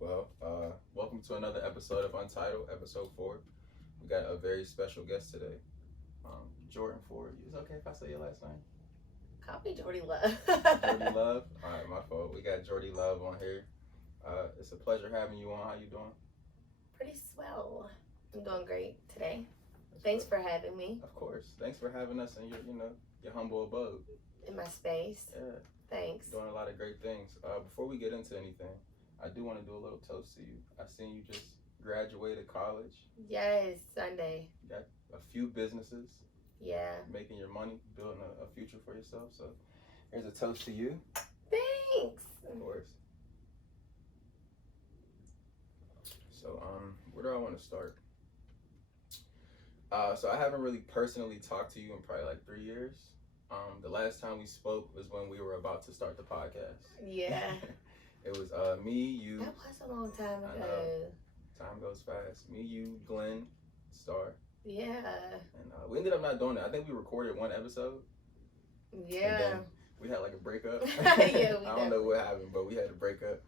Well, welcome to another episode of Untitled, episode 4. We got a very special guest today, Jordan Ford. Is it okay if I say your last name? Call me Jordie Love. Jordie Love? All right, my fault. We got Jordie Love on here. It's a pleasure having you on. How you doing? Pretty swell. I'm doing great today. That's Thanks good. for having me Of course. Thanks for having us in your humble abode. in my space. Yeah, Thanks. doing a lot of great things. Before we get into anything, I do want to do a little toast to you. I seen you just graduated college. Yes, Sunday. You got a few businesses. Yeah. Making your money, building a future for yourself. So here's a toast to you. Thanks. Of course. So where do I want to start? So I haven't really personally talked to you in probably like 3 years. The last time we spoke was when we were about to start the podcast. Yeah. It was me, you. That was a long time I ago. know. Time goes fast. Me, you, Glenn, Star. Yeah. And we ended up not doing it. I think we recorded one episode. Yeah. And then we had like a breakup. Yeah, I don't know what happened, but we had a breakup.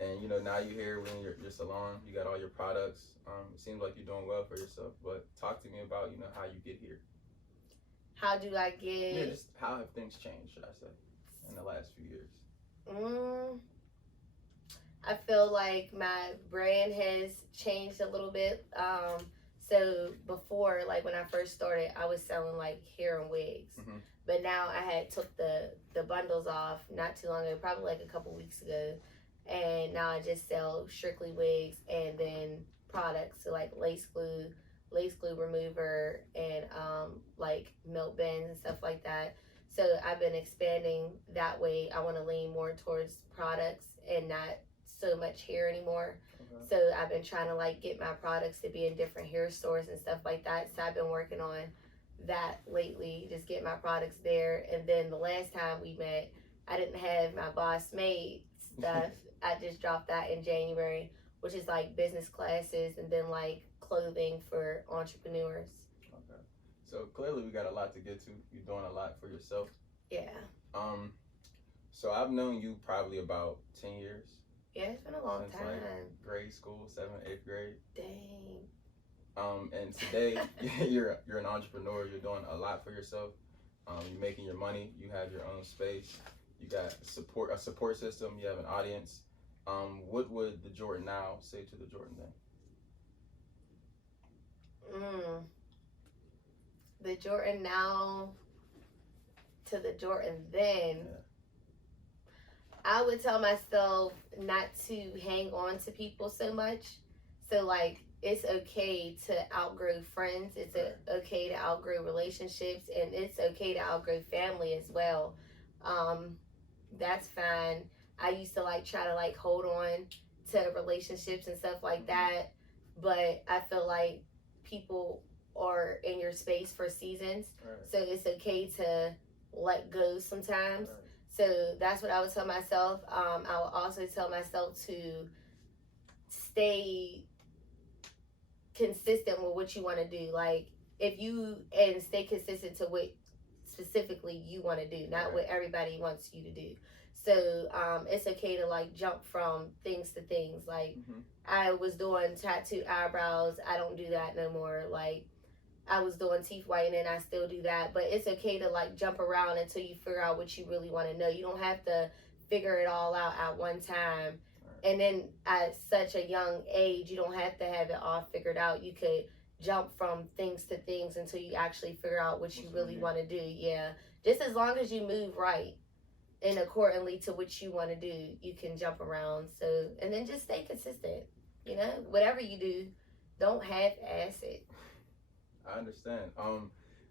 And now you're here in your salon. You got all your products. It seems like you're doing well for yourself. But talk to me about how you get here. How do I get? Yeah, just how have things changed? Should I say in the last few years? I feel like my brand has changed a little bit. So before, like when I first started, I was selling like hair and wigs. Mm-hmm. But now I had took the bundles off not too long ago, probably like a couple weeks ago. And now I just sell strictly wigs and then products, so like lace glue remover, and like milk bins and stuff like that. So I've been expanding that way. I want to lean more towards products and not so much hair anymore. Okay. So I've been trying to like get my products to be in different hair stores and stuff like that. So I've been working on that lately, just get my products there. And then the last time we met, I didn't have my Boss Made stuff. I just dropped that in January, which is like business classes and then like clothing for entrepreneurs. Okay. So clearly we got a lot to get to. You're doing a lot for yourself. Yeah. So I've known you probably about 10 years. Yeah, it's been a long since time. Like grade school, 7th, 8th grade. Dang. And today you're an entrepreneur. You're doing a lot for yourself. You're making your money. You have your own space. You got a support system. You have an audience. What would the Jordan now say to the Jordan then? The Jordan now to the Jordan then. Yeah. I would tell myself not to hang on to people so much. So like it's okay to outgrow friends. It's okay to outgrow relationships, and it's okay to outgrow family as well. That's fine. I used to like try to like hold on to relationships and stuff like that, but I feel like people are in your space for seasons, Right. so it's okay to let go sometimes. Right. So that's what I would tell myself. I would also tell myself to stay consistent with what you want to do. Like and stay consistent to what specifically you want to do, not Right. what everybody wants you to do. So it's okay to like jump from things to things. Like I was doing tattoo eyebrows. I don't do that no more. Like I was doing teeth whitening. I still do that. But it's okay to like jump around until you figure out what you really want to know. You don't have to figure it all out at one time. Right. And then at such a young age, you don't have to have it all figured out. You could jump from things to things until you actually figure out what you really want to do. Yeah. Just as long as you move right and accordingly to what you want to do, you can jump around. So, and then just stay consistent. Whatever you do, don't half-ass it. I understand.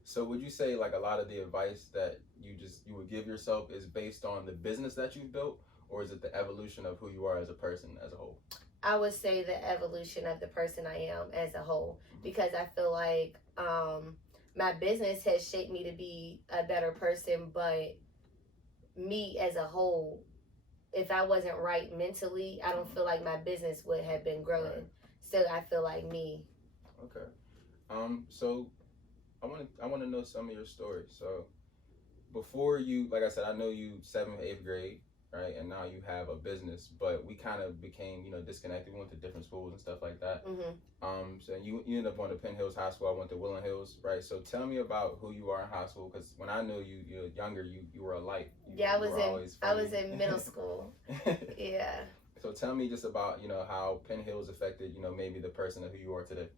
So would you say like a lot of the advice that you would give yourself is based on the business that you've built, or is it the evolution of who you are as a person as a whole? I would say the evolution of the person I am as a whole, because I feel like my business has shaped me to be a better person, but me as a whole, if I wasn't right mentally, I don't feel like my business would have been growing. Right. So I feel like me. Okay. So I want to know some of your story. So before you, like I said, I know you 7th, 8th grade. right? And now you have a business, but we kind of became, disconnected. We went to different schools and stuff like that. So you ended up going to Penn Hills High School. I went to Woodland Hills, right? So tell me about who you are in high school, because when I knew you, you're younger, you were a light. I was in middle school. Yeah. So tell me just about, how Penn Hills affected, maybe the person of who you are today.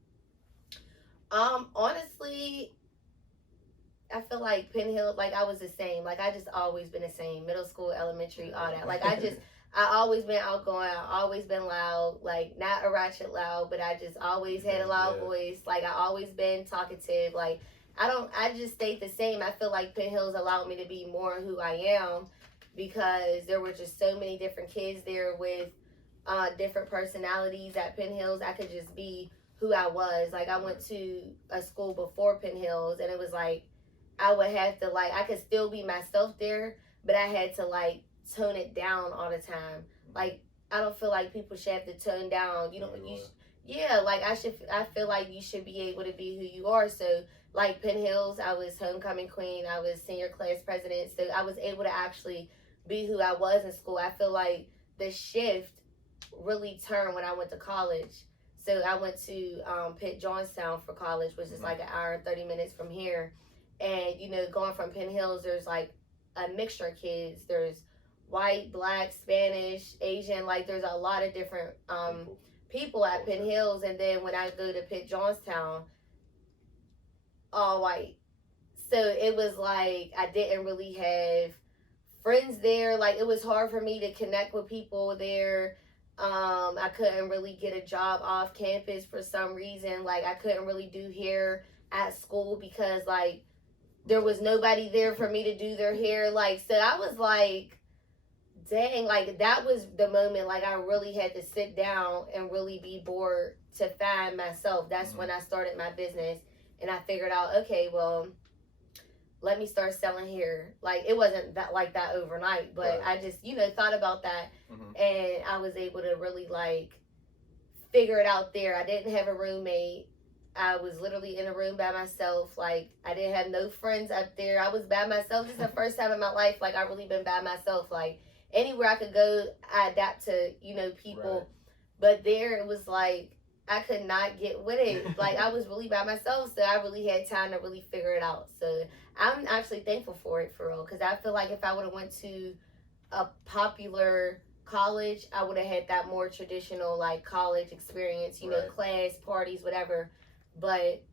Honestly, I feel like Penn Hill, like I was the same. Like I just always been the same. Middle school, elementary, all that. Like I always been outgoing. I always been loud. Like not a ratchet loud, but I just always had a loud voice. Like I always been talkative. Like I just stayed the same. I feel like Penn Hills allowed me to be more who I am because there were just so many different kids there with different personalities at Penn Hills. I could just be who I was. Like I went to a school before Penn Hills and it was like I would have to I could still be myself there, but I had to tone it down all the time. Like I don't feel like people should have to tone down. I feel like you should be able to be who you are. So like Penn Hills, I was homecoming queen. I was senior class president. So I was able to actually be who I was in school. I feel like the shift really turned when I went to college. So I went to Pitt Johnstown for college, which is like an hour and 30 minutes from here. And, going from Penn Hills, there's a mixture of kids. There's white, black, Spanish, Asian. There's a lot of different people at Penn Hills. And then when I go to Pitt Johnstown, all white. So it was I didn't really have friends there. It was hard for me to connect with people there. I couldn't really get a job off campus for some reason. I couldn't really do hair at school because there was nobody there for me to do their hair. So I was dang, that was the moment I really had to sit down and really be bored to find myself. That's when I started my business and I figured out, okay, well, let me start selling hair. It wasn't that overnight, but I just, thought about that and I was able to really figure it out there. I didn't have a roommate. I was literally in a room by myself. I didn't have no friends up there. I was by myself. This is the first time in my life, I really been by myself. Anywhere I could go, I adapt to, people. Right. But there it was I could not get with it. I was really by myself, so I really had time to really figure it out. So I'm actually thankful for it, for real, because I feel like if I would have went to a popular college, I would have had that more traditional college experience, class, parties, whatever. But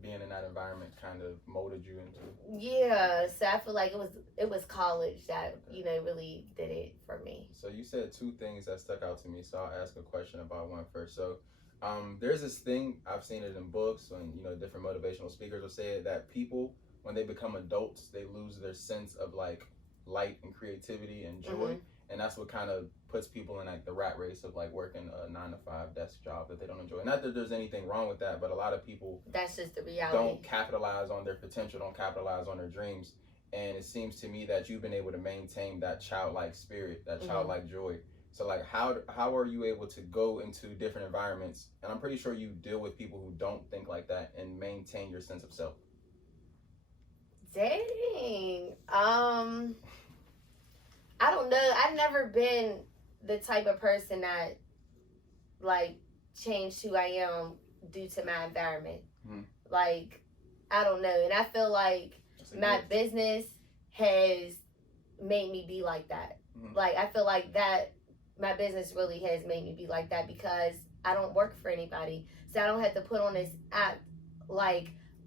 being in that environment kind of molded you into. Yeah, so I feel like it was college that really did it for me. So you said two things that stuck out to me, so I'll ask a question about one first. So there's this thing, I've seen it in books and different motivational speakers will say it, that people when they become adults they lose their sense of light and creativity and joy. And that's what kind of puts people in the rat race of working a 9-to-5 desk job that they don't enjoy. Not that there's anything wrong with that, but a lot of people, that's just the reality, don't capitalize on their potential, don't capitalize on their dreams. And it seems to me that you've been able to maintain that childlike spirit, that childlike joy. So how are you able to go into different environments, and I'm pretty sure you deal with people who don't think like that, and maintain your sense of self? Dang. I don't know. I've never been the type of person that changed who I am due to my environment. I don't know. And I feel like my business has made me be like that. I feel like that my business really has made me be like that because I don't work for anybody. So I don't have to put on this act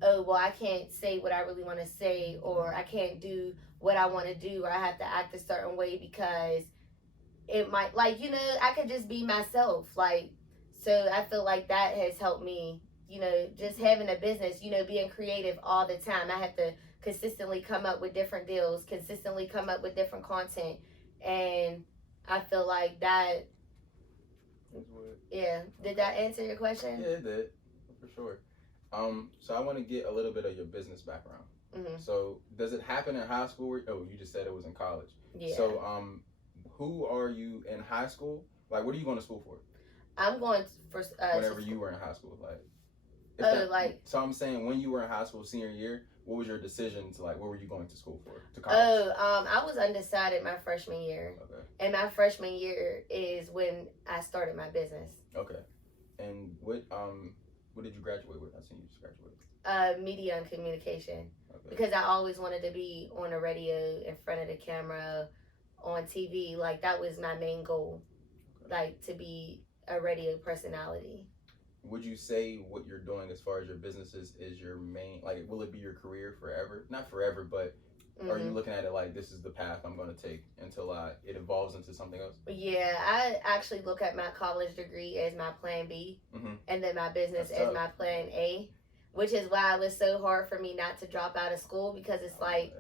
oh, well, I can't say what I really want to say, or I can't do what I want to do, or I have to act a certain way because it might, I could just be myself. So I feel like that has helped me, just having a business, being creative all the time. I have to consistently come up with different deals, consistently come up with different content. And I feel like that, yeah. Did that answer your question? Yeah, it did, for sure. So I want to get a little bit of your business background. So does it happen in high school? You just said it was in college. Yeah. So who are you in high school? What are you going to school for? I'm going for whenever you were in high school. So I'm saying when you were in high school senior year, what was your decision to like? What were you going to school for? To college? I was undecided my freshman year. Okay. And my freshman year is when I started my business. Okay. And what did you graduate with? I seen you just graduated. Media and communication. Okay. Because I always wanted to be on the radio, in front of the camera, on TV. Like, that was my main goal. Okay. Like, to be a radio personality. Would you say what you're doing as far as your businesses is your main, like, will it be your career forever? Not forever, but are you looking at it like this is the path I'm going to take until it evolves into something else? Yeah, I actually look at my college degree as my plan B, and then my business as my plan A, which is why it was so hard for me not to drop out of school, because it's like,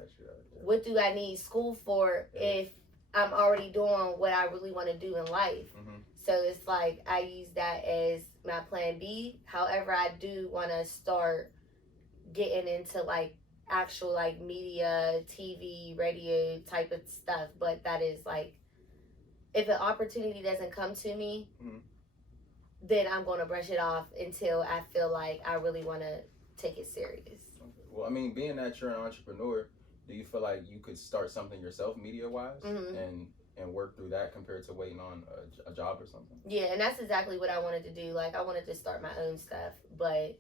what do I need school for if I'm already doing what I really want to do in life? So it's like I use that as my plan B. However, I do want to start getting into like actual like media, TV, radio type of stuff. But that is like, if an opportunity doesn't come to me, then I'm going to brush it off until I feel like I really want to take it serious. Okay. Well, I mean, being that you're an entrepreneur, do you feel like you could start something yourself media-wise and work through that compared to waiting on a job or something? Yeah, and that's exactly what I wanted to do. Like, I wanted to start my own stuff, but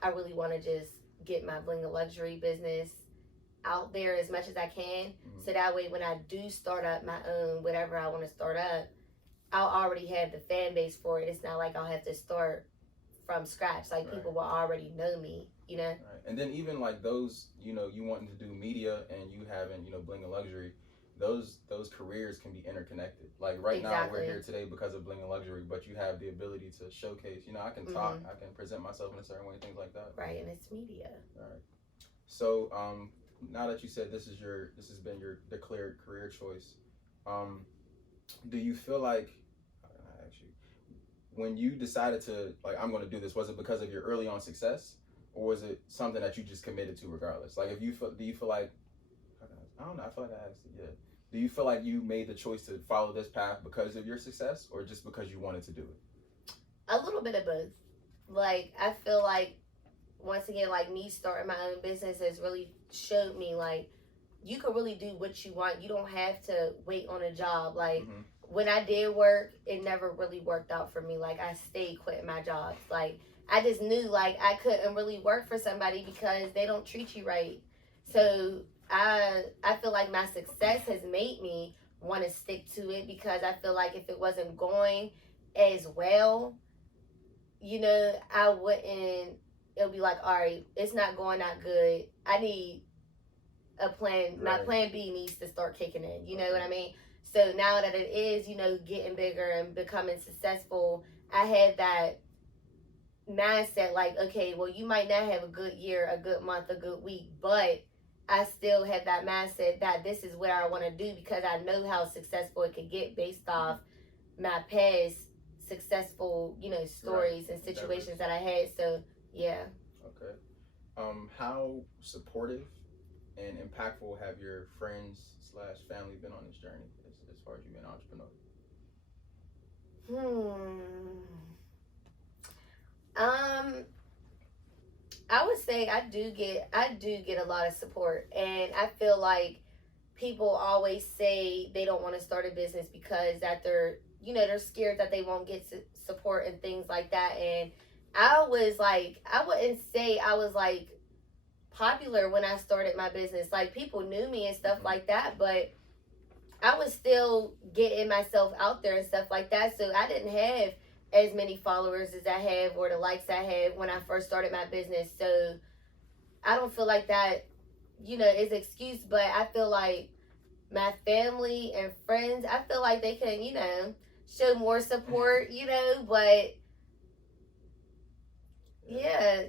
I really want to just get my Bling of Luxury business out there as much as I can. So that way when I do start up my own, whatever I want to start up, I'll already have the fan base for it. It's not like I'll have to start from scratch. Like, people will already know me, you know? Right. And then even like those, you wanting to do media and you having, Bling of Luxury, those careers can be interconnected. Like right now we're here today because of Bling and Luxury, but you have the ability to showcase, I can talk, I can present myself in a certain way, things like that. Right, and it's media. All right. So now that you said this has been your declared career choice, do you feel like, how can I ask you, when you decided to, like, I'm going to do this, was it because of your early on success, or was it something that you just committed to regardless? Like, do you feel like, I don't know, I feel like I asked it, yeah. Do you feel like you made the choice to follow this path because of your success, or just because you wanted to do it? A little bit of both. Like, I feel like, once again, like, me starting my own business has really showed me, like, you can really do what you want. You don't have to wait on a job. Like, when I did work, it never really worked out for me. Like, I stayed quitting my jobs. Like, I just knew, like, I couldn't really work for somebody because they don't treat you right. So I feel like my success has made me want to stick to it, because I feel like if it wasn't going as well, I wouldn't, it'll be like, all right, it's not going that good. I need a plan. My plan B needs to start kicking in. You know what I mean? So now that it is, getting bigger and becoming successful, I had that mindset like, okay, well, you might not have a good year, a good month, a good week, but I still have that mindset that this is what I want to do, because I know how successful it could get based off my past successful, stories and situations that I had. So, yeah. Okay. How supportive and impactful have your friends / family been on this journey as far as you being an entrepreneur? I would say I do get a lot of support, and I feel like people always say they don't want to start a business because that they're scared that they won't get support and things like that. And I was like, I wouldn't say I was like popular when I started my business. Like, people knew me and stuff like that, but I was still getting myself out there and stuff like that. So I didn't have as many followers as I have, or the likes I had when I first started my business. So I don't feel like that, is excuse, but I feel like my family and friends, I feel like they can, show more support, but yeah,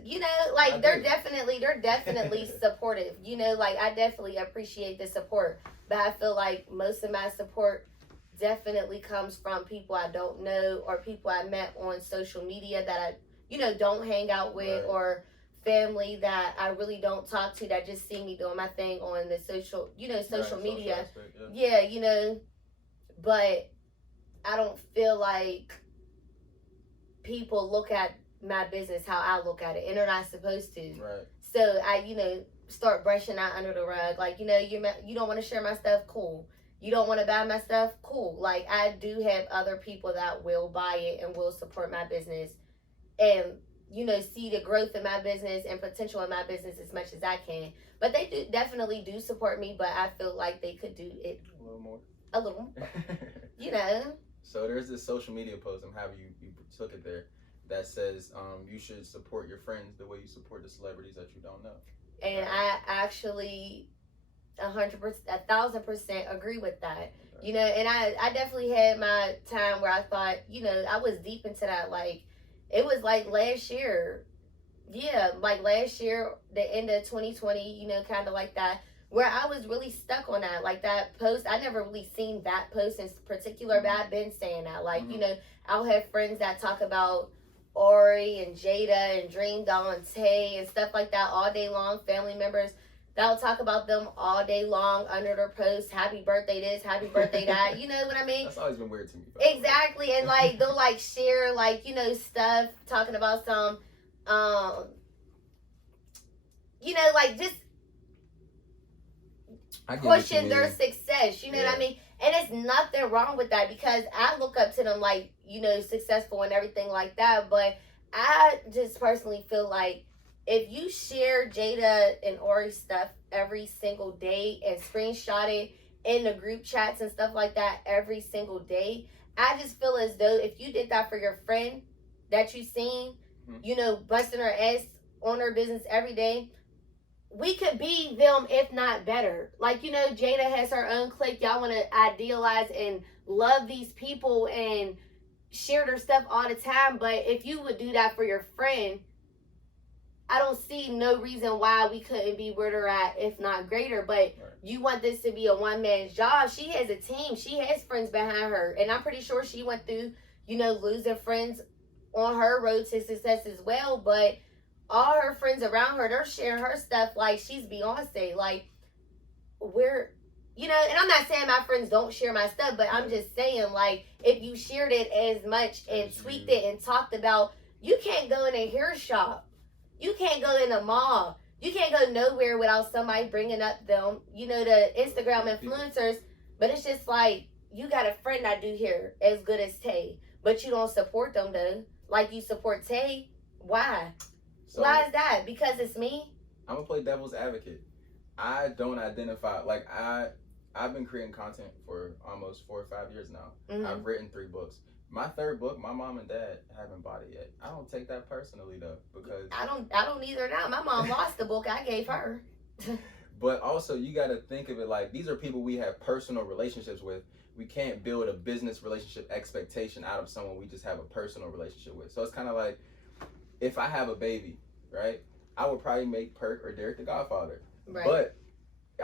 like they're definitely supportive, like I definitely appreciate the support, but I feel like most of my support definitely comes from people I don't know, or people I met on social media that I, don't hang out with, or family that I really don't talk to, that just see me doing my thing on the social media. But I don't feel like people look at my business how I look at it, and they're not supposed to. Right. So start brushing that under the rug. Like, you don't want to share my stuff, cool. You don't want to buy my stuff, cool. Like, I do have other people that will buy it and will support my business and, see the growth in my business and potential in my business as much as I can. But they definitely do support me, but I feel like they could do it a little more. A little So there's this social media post, I'm happy you took it there, that says you should support your friends the way you support the celebrities that you don't know. And I actually 100%, 1,000% agree with that. And I definitely had my time where I thought, I was deep into that. Like, it was like last year. Yeah, like last year, the end of 2020, kind of like that, where I was really stuck on that. Like, that post, I never really seen that post in particular, but I've been saying that. Like, I'll have friends that talk about Ori and Jada and Dream Doll and Tay and stuff like that all day long. Family members that'll talk about them all day long under their posts. Happy birthday this, happy birthday that. You know what I mean? That's always been weird to me. Exactly. And like they'll like share like, stuff talking about some like just pushing their success. You know what I mean? And it's nothing wrong with that because I look up to them like, successful and everything like that. But I just personally feel like if you share Jada and Ori stuff every single day and screenshot it in the group chats and stuff like that every single day, I just feel as though if you did that for your friend that you seen, busting her ass on her business every day, we could be them, if not better. Like, Jada has her own clique. Y'all want to idealize and love these people and share their stuff all the time. But if you would do that for your friend, I don't see no reason why we couldn't be where they're at, if not greater. But you want this to be a one-man job. She has a team. She has friends behind her. And I'm pretty sure she went through, losing friends on her road to success as well. But all her friends around her, they're sharing her stuff like she's Beyonce. Like, and I'm not saying my friends don't share my stuff, but I'm just saying, like, if you shared it as much and tweaked it and talked about, you can't go in a hair shop. You can't go in a mall. You can't go nowhere without somebody bringing up them, the Instagram influencers. But it's just like, you got a friend that do hair as good as Tay, but you don't support them, though. Like, you support Tay. Why? So, why is that? Because it's me? I'm going to play devil's advocate. I don't identify, like, I've been creating content for almost 4 or 5 years now. Mm-hmm. I've written 3 books. My 3rd book, my mom and dad haven't bought it yet. I don't take that personally though, because I don't either now. My mom lost the book I gave her. But also, you got to think of it like these are people we have personal relationships with. We can't build a business relationship expectation out of someone we just have a personal relationship with. So it's kind of like if I have a baby, right? I would probably make Perk or Derek the Godfather, right? But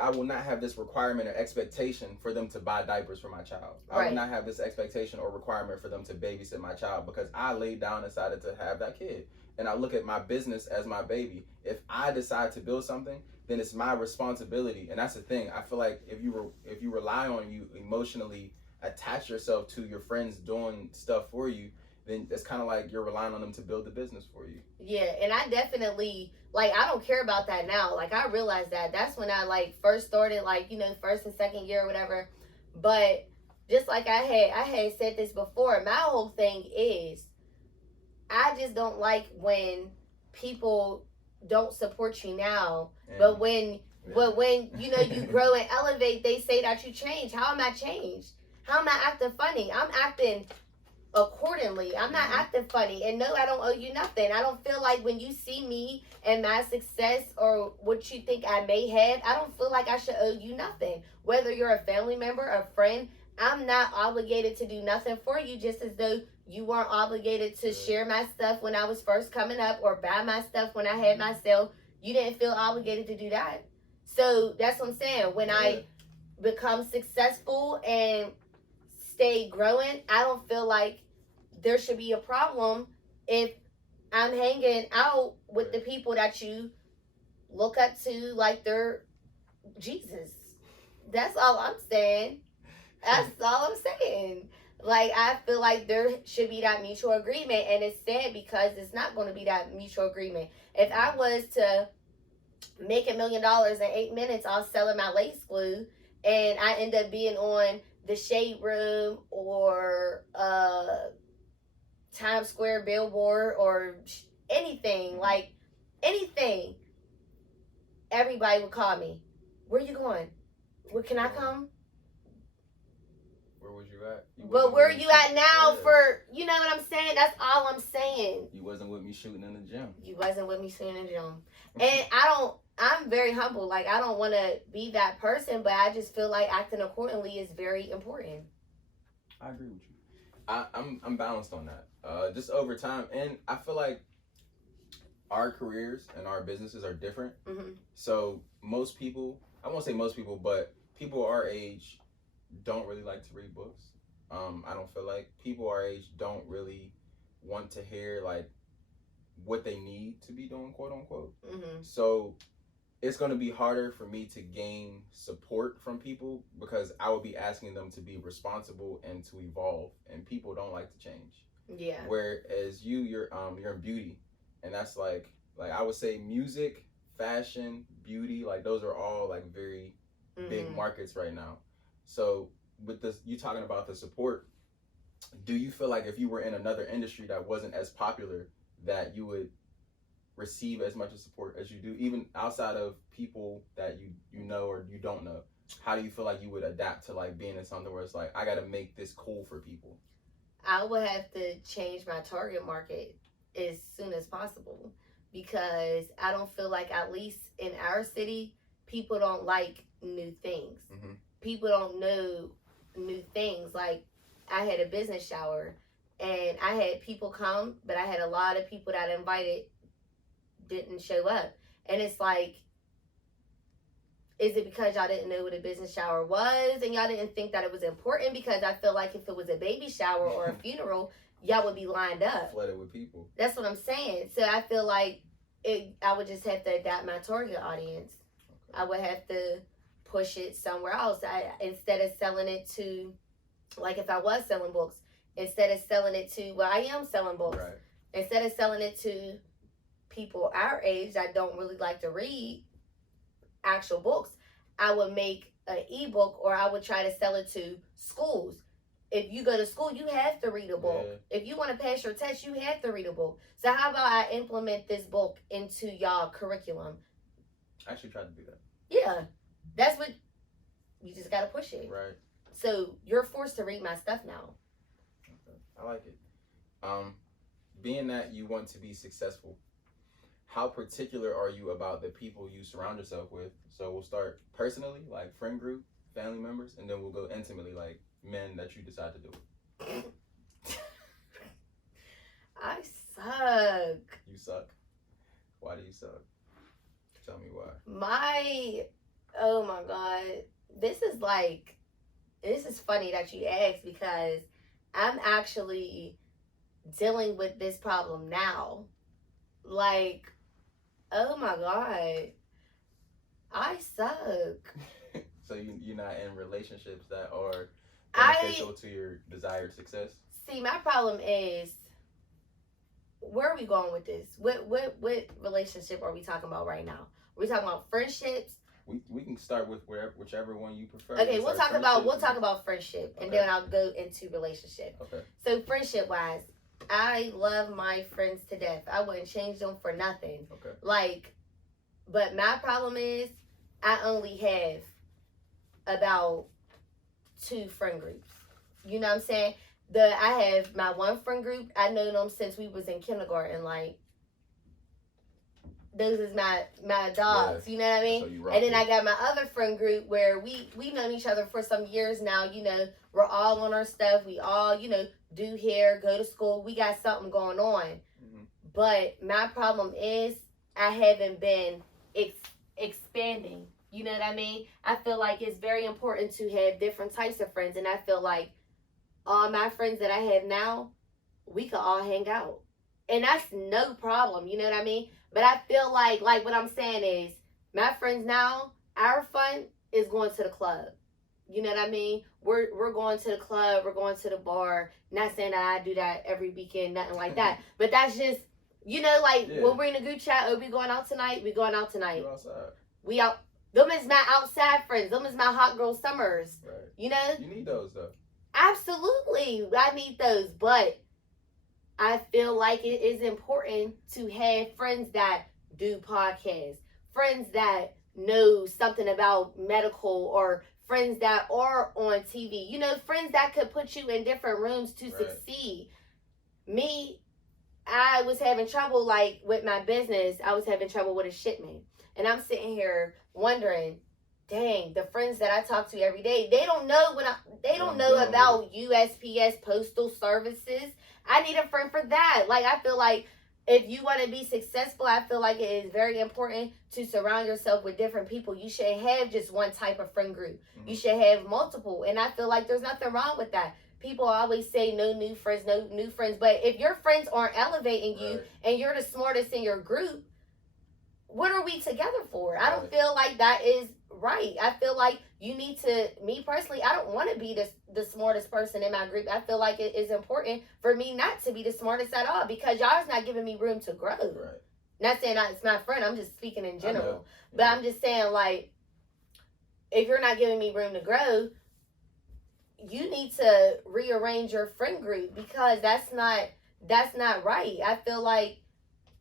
I will not have this requirement or expectation for them to buy diapers for my child. I will not have this expectation or requirement for them to babysit my child because I laid down and decided to have that kid. And I look at my business as my baby. If I decide to build something, then it's my responsibility. And that's the thing. I feel like if you rely on you emotionally attach yourself to your friends doing stuff for you, then it's kind of like you're relying on them to build the business for you. Yeah, and I definitely, like, I don't care about that now. Like, I realized that. That's when I, like, first started, like, first and second year or whatever. But just like I had said this before, my whole thing is I just don't like when people don't support you now. Yeah. But when you grow and elevate, they say that you change. How am I changed? How am I acting funny? I'm acting accordingly. I'm not acting funny. And no, I don't owe you nothing. I don't feel like when you see me and my success or what you think I may have, I don't feel like I should owe you nothing. Whether you're a family member, a friend, I'm not obligated to do nothing for you, just as though you weren't obligated to share my stuff when I was first coming up or buy my stuff when I had my sale. You didn't feel obligated to do that. So that's what I'm saying. When I become successful and stay growing, I don't feel like there should be a problem if I'm hanging out with the people that you look up to like they're Jesus. That's all I'm saying. That's all I'm saying. Like, I feel like there should be that mutual agreement, and it's sad because it's not going to be that mutual agreement. If I was to make $1 million in 8 minutes off selling my lace glue, and I end up being on the Shade Room or Times Square billboard or anything, like anything, everybody would call me. Where you going? Where can I come? Where was you at? But where are you at now for, you know what I'm saying? That's all I'm saying. You wasn't with me shooting in the gym. You wasn't with me shooting in the gym. And I'm very humble. Like, I don't want to be that person, but I just feel like acting accordingly is very important. I agree with you. I'm balanced on that. Just over time. And I feel like our careers and our businesses are different. Mm-hmm. So most people, I won't say most people, but people our age don't really like to read books. I don't feel like people our age don't really want to hear like what they need to be doing, quote unquote. Mm-hmm. So it's going to be harder for me to gain support from people because I would be asking them to be responsible and to evolve, and people don't like to change. Yeah. Whereas you're in beauty, and that's like I would say music, fashion, beauty, like those are all like very big markets right now. So with this, you talking about the support, do you feel like if you were in another industry that wasn't as popular, that you would receive as much support as you do, even outside of people that you know or you don't know? How do you feel like you would adapt to like being in something where it's like, I got to make this cool for people? I would have to change my target market as soon as possible, because I don't feel like, at least in our city, people don't like new things. Mm-hmm. People don't know new things. Like, I had a business shower and I had people come, but I had a lot of people that I invited didn't show up. And it's like, is it because y'all didn't know what a business shower was and y'all didn't think that it was important? Because I feel like if it was a baby shower or a funeral, y'all would be lined up. Flooded with people. That's what I'm saying. So I feel like I would just have to adapt my target audience. Okay. I would have to push it somewhere else. Instead of selling it to, like if I was selling books, instead of selling it to, well, I am selling books. Right. Instead of selling it to people our age that don't really like to read actual books, I would make an ebook, or I would try to sell it to schools. If you go to school, you have to read a book. Yeah. If you want to pass your test, you have to read a book. So how about I implement this book into y'all curriculum? I actually tried to do that. Yeah. That's what, you just got to push it. Right. So you're forced to read my stuff now. Okay. I like it. Being that you want to be successful, how particular are you about the people you surround yourself with? So we'll start personally, like friend group, family members, and then we'll go intimately, like men that you decide to do it. I suck. You suck? Why do you suck? Tell me why. Oh my God. This is funny that you asked, because I'm actually dealing with this problem now. Like, oh my God, I suck. So you're not in relationships that are beneficial to your desired success? See, my problem is, where are we going with this? What relationship are we talking about right now? Are we talking about friendships? We can start with whichever one you prefer. Okay, we'll talk about friendship, and then I'll go into relationship. Okay. So friendship wise, I love my friends to death. I wouldn't change them for nothing. Okay. Like, but my problem is, I only have about 2 friend groups. You know what I'm saying? I have my one friend group. I know them since we was in kindergarten. Like, those is my dogs. Yeah. You know what I mean? So and then I got my other friend group where we known each other for some years now. You know, we're all on our stuff. We all, you know, do hair, go to school. We got something going on. Mm-hmm. But my problem is, I haven't been expanding. You know what I mean? I feel like it's very important to have different types of friends. And I feel like all my friends that I have now, we could all hang out. And that's no problem. You know what I mean? But I feel like what I'm saying is, my friends now, our fun is going to the club. You know what I mean? We're going to the club. We're going to the bar. Not saying that I do that every weekend, nothing like that. But that's just You know, like Yeah. when we're in a group chat, oh, we going out tonight? We going out tonight. You outside. We out. Them is my outside friends. Them is my hot girl summers. Right. You know? You need those, though. Absolutely. I need those. But I feel like it is important to have friends that do podcasts, friends that know something about medical, or friends that are on TV. You know, friends that could put you in different rooms to succeed. Me, I was having trouble, like, with my business. I was having trouble with a shipment. And I'm sitting here wondering, dang, the friends that I talk to every day, they don't know they don't know about USPS postal services. I need a friend for that. Like, I feel like if you want to be successful, I feel like it is very important to surround yourself with different people. You shouldn't have just one type of friend group. Mm-hmm. You should have multiple. And I feel like there's nothing wrong with that. People always say no new friends, no new friends. But if your friends aren't elevating you and you're the smartest in your group, what are we together for? I don't feel like that is right. I feel like you need to, me personally, I don't want to be the smartest person in my group. I feel like it is important for me not to be the smartest at all, because y'all is not giving me room to grow. Right. Not saying it's my friend, I'm just speaking in general. But I'm just saying, like, if you're not giving me room to grow, you need to rearrange your friend group, because that's not right. I feel like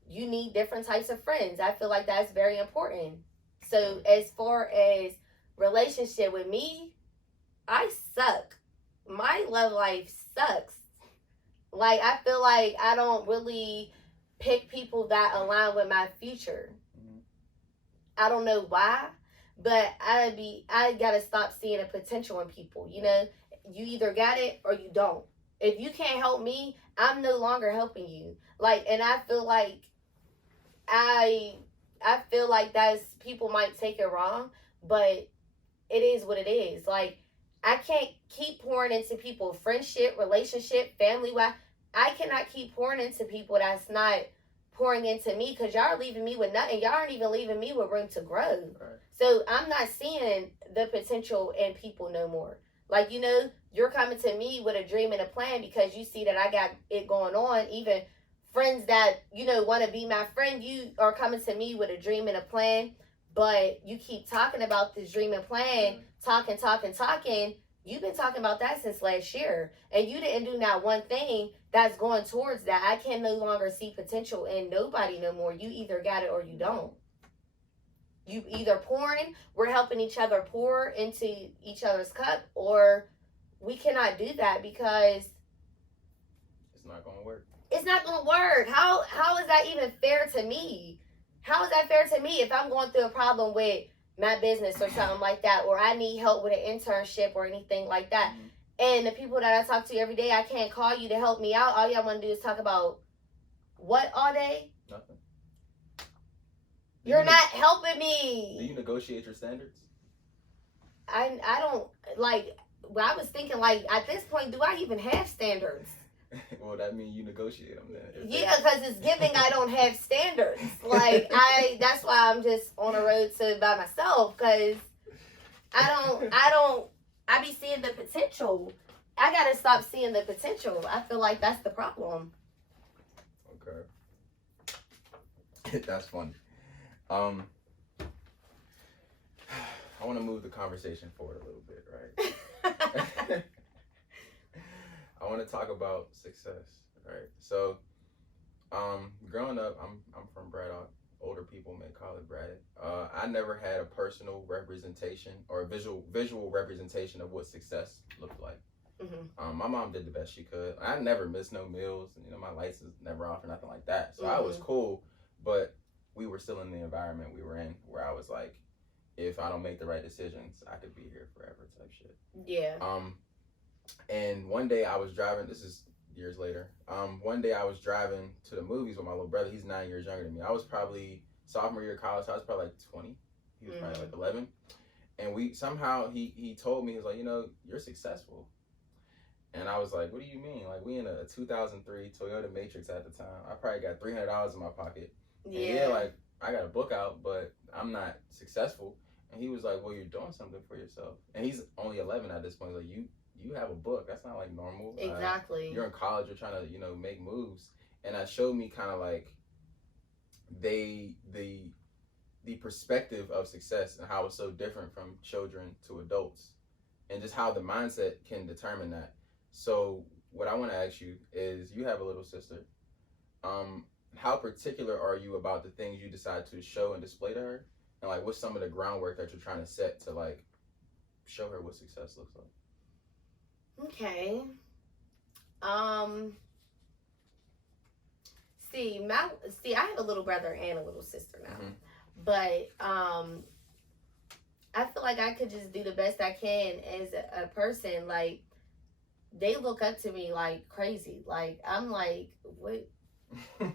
you need different types of friends. I feel like that's very important. So as far as relationship with me, I suck. My love life sucks. Like, I feel like I don't really pick people that align with my future. Mm-hmm. I don't know why, but I gotta stop seeing the potential in people. You know, you either got it or you don't. If you can't help me, I'm no longer helping you. Like, and I feel like I feel like that's, people might take it wrong, but it is what it is. Like, I can't keep pouring into people, friendship, relationship, family. I cannot keep pouring into people that's not pouring into me, because y'all are leaving me with nothing. Y'all aren't even leaving me with room to grow. Right. So I'm not seeing the potential in people no more. Like, you know, you're coming to me with a dream and a plan because you see that I got it going on. Even friends that, you know, want to be my friend, you are coming to me with a dream and a plan, but you keep talking about this dream and plan, talking. You've been talking about that since last year, and you didn't do not one thing that's going towards that. I can no longer see potential in nobody no more. You either got it or you don't. You either pouring, we're helping each other pour into each other's cup, or we cannot do that because it's not going to work. It's not going to work. How is that even fair to me? How is that fair to me if I'm going through a problem with my business or something like that, or I need help with an internship or anything like that? Mm-hmm. And the people that I talk to every day, I can't call you to help me out. All y'all want to do is talk about what all day? Nothing. You're not helping me. Do you negotiate your standards? I don't, like, well, I was thinking, like, at this point, do I even have standards? Well, that means you negotiate them then. Yeah, because it's giving I don't have standards. Like, that's why I'm just on the road to by myself, because I be seeing the potential. I got to stop seeing the potential. I feel like that's the problem. Okay. That's funny. I want to move the conversation forward a little bit, right? I want to talk about success, right? So, growing up, I'm from Braddock. Older people may call it Braddock. I never had a personal representation or a visual representation of what success looked like. Mm-hmm. My mom did the best she could. I never missed no meals. You know, my lights was never off or nothing like that. So I was cool, but we were still in the environment we were in where I was like, if I don't make the right decisions, I could be here forever type shit. Yeah. And one day I was driving, this is years later. One day I was driving to the movies with my little brother. He's 9 years younger than me. I was probably sophomore year of college. So I was probably like 20. He was probably like 11. And he told me, he was like, you know, you're successful. And I was like, what do you mean? Like, we in a 2003 Toyota Matrix at the time. I probably got $300 in my pocket. Yeah. And yeah, like, I got a book out, but I'm not successful. And he was like, well, you're doing something for yourself. And he's only 11 at this point. He's like, you have a book. That's not like normal. Exactly. You're in college. You're trying to, you know, make moves. And that showed me kind of like the perspective of success and how it's so different from children to adults, and just how the mindset can determine that. So what I want to ask you is, you have a little sister. How particular are you about the things you decide to show and display to her, and like what's some of the groundwork that you're trying to set to like show her what success looks like? Okay. See, I have a little brother and a little sister now. Mm-hmm. But I feel like I could just do the best I can as a person. Like, they look up to me like crazy. Like, I'm like, what?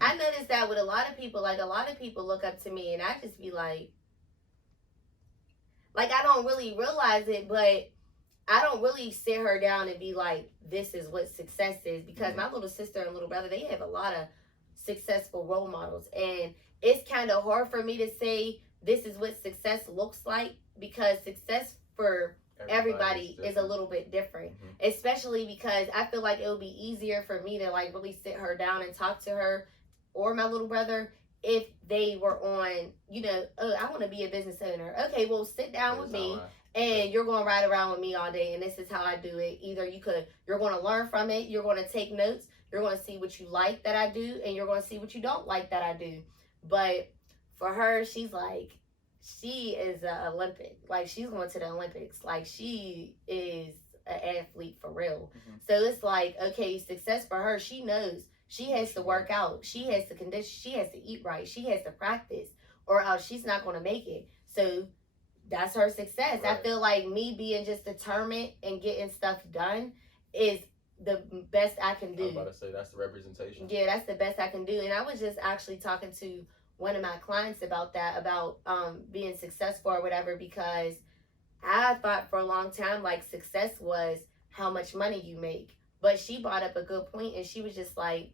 I noticed that with a lot of people. Like, a lot of people look up to me, and I just be like, I don't really realize it, but I don't really sit her down and be like, this is what success is. Because my little sister and little brother, they have a lot of successful role models. And it's kind of hard for me to say this is what success looks like, because success for everybody is a little bit different. Especially because I feel like it would be easier for me to like really sit her down and talk to her or my little brother if they were on, oh, I want to be a business owner. Okay, well, sit down with me. And you're going to ride around with me all day, and this is how I do it. Either you're going to learn from it, you're going to take notes, you're going to see what you like that I do, and you're going to see what you don't like that I do. But for her, she is an Olympic. Like, she's going to the Olympics. Like, she is an athlete for real. So it's like, okay, success for her, she knows she has to work out. She has to condition. She has to eat right. She has to practice, or else she's not going to make it. So that's her success. Right. I feel like me being just determined and getting stuff done is the best I can do. I was about to say, that's the representation. Yeah, that's the best I can do. And I was just actually talking to one of my clients about that, about being successful or whatever, because I thought for a long time like success was how much money you make. But she brought up a good point, and she was just like,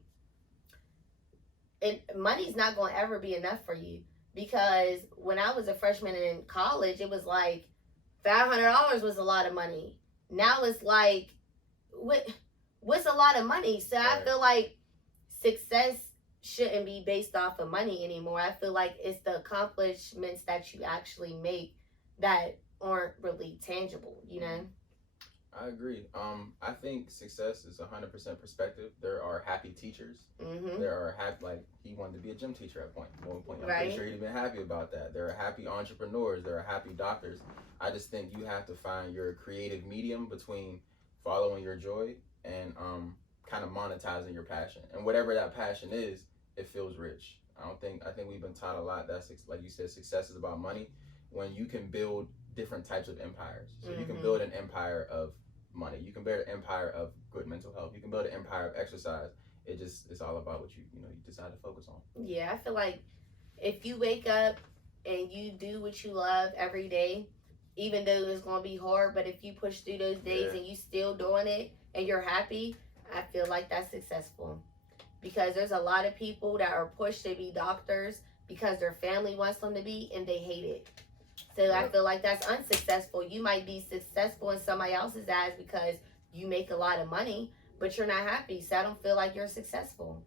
money's not going to ever be enough for you. Because when I was a freshman in college, it was like $500 was a lot of money. Now it's like, what's a lot of money? So right. I feel like success shouldn't be based off of money anymore. I feel like it's the accomplishments that you actually make that aren't really tangible, I agree. I think success is 100% perspective. There are happy teachers. There are happy, like, he wanted to be a gym teacher at one point. I'm pretty sure he'd been happy about that. There are happy entrepreneurs. There are happy doctors. I just think you have to find your creative medium between following your joy and kind of monetizing your passion. And whatever that passion is, it feels rich. I think we've been taught a lot that, like you said, success is about money. When you can build different types of empires. So you can build an empire of money. You can build an empire of good mental health. You can build an empire of exercise. It's all about what you decide to focus on. Yeah, I feel like if you wake up and you do what you love every day, even though it's going to be hard, but if you push through those days and you still doing it and you're happy, I feel like that's successful. Because there's a lot of people that are pushed to be doctors because their family wants them to be, and they hate it. So I feel like that's unsuccessful. You might be successful in somebody else's eyes because you make a lot of money, but you're not happy. So I don't feel like you're successful.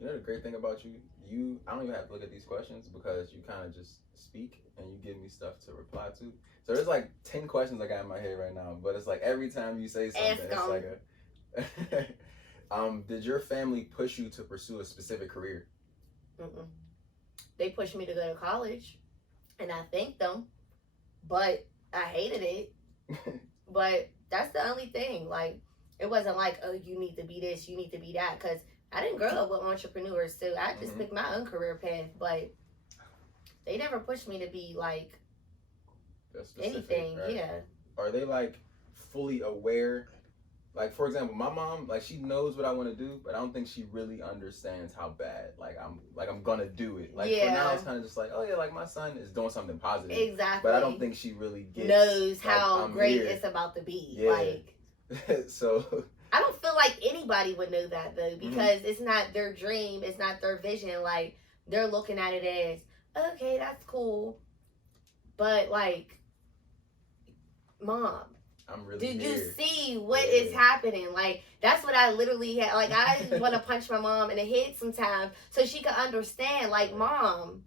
The great thing about you, I don't even have to look at these questions because you kind of just speak and you give me stuff to reply to. So there's like 10 questions I got in my head right now, but it's like every time you say something, it's like a... did your family push you to pursue a specific career? They pushed me to go to college, and I thanked them. But I hated it. But that's the only thing. Like, it wasn't like, oh, you need to be this, you need to be that. Because I didn't grow up with entrepreneurs, so I just picked my own career path. But they never pushed me to be, like, anything. Right? Yeah. Are they, like, fully aware? Like, for example, my mom, like, she knows what I want to do, but I don't think she really understands how bad, I'm gonna do it. Like, for now, it's kind of just like, oh, yeah, like, my son is doing something positive. Exactly. But I don't think she really knows how great it's about to be. Yeah. Like, so... I don't feel like anybody would know that, though, because it's not their dream, it's not their vision. Like, they're looking at it as, okay, that's cool, but, like, Mom, I'm really Do you here. see what is happening? Like, that's what I literally had. Like, I want to punch my mom in the head sometimes so she can understand. Like, Mom,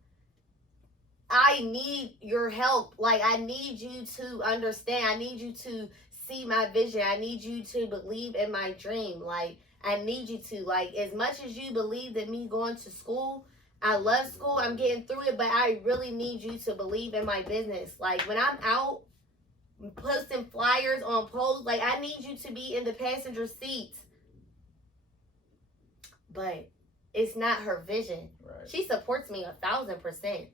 I need your help. Like, I need you to understand. I need you to see my vision. I need you to believe in my dream. Like, I need you to. Like, as much as you believe in me going to school, I love school. I'm getting through it, but I really need you to believe in my business. Like, when I'm out posting flyers on poles, like, I need you to be in the passenger seat. But it's not her vision. Right. She supports me 1,000%.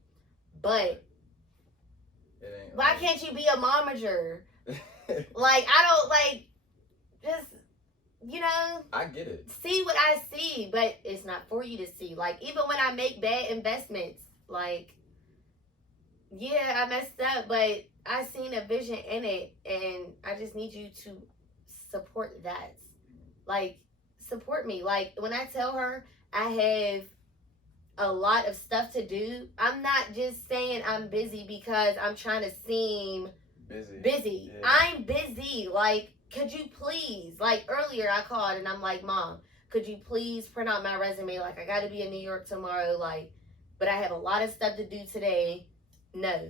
But why can't you be a momager? Like, I don't, like, just, you know. I get it. See what I see, but it's not for you to see. Like, even when I make bad investments, like, yeah, I messed up, but I seen a vision in it, and I just need you to support that. Like, support me. Like, when I tell her I have a lot of stuff to do, I'm not just saying I'm busy because I'm trying to seem busy. Yeah. I'm busy. Like, could you please, like, earlier I called and I'm like, Mom, could you please print out my resume? Like, I got to be in New York tomorrow. Like, but I have a lot of stuff to do today. No.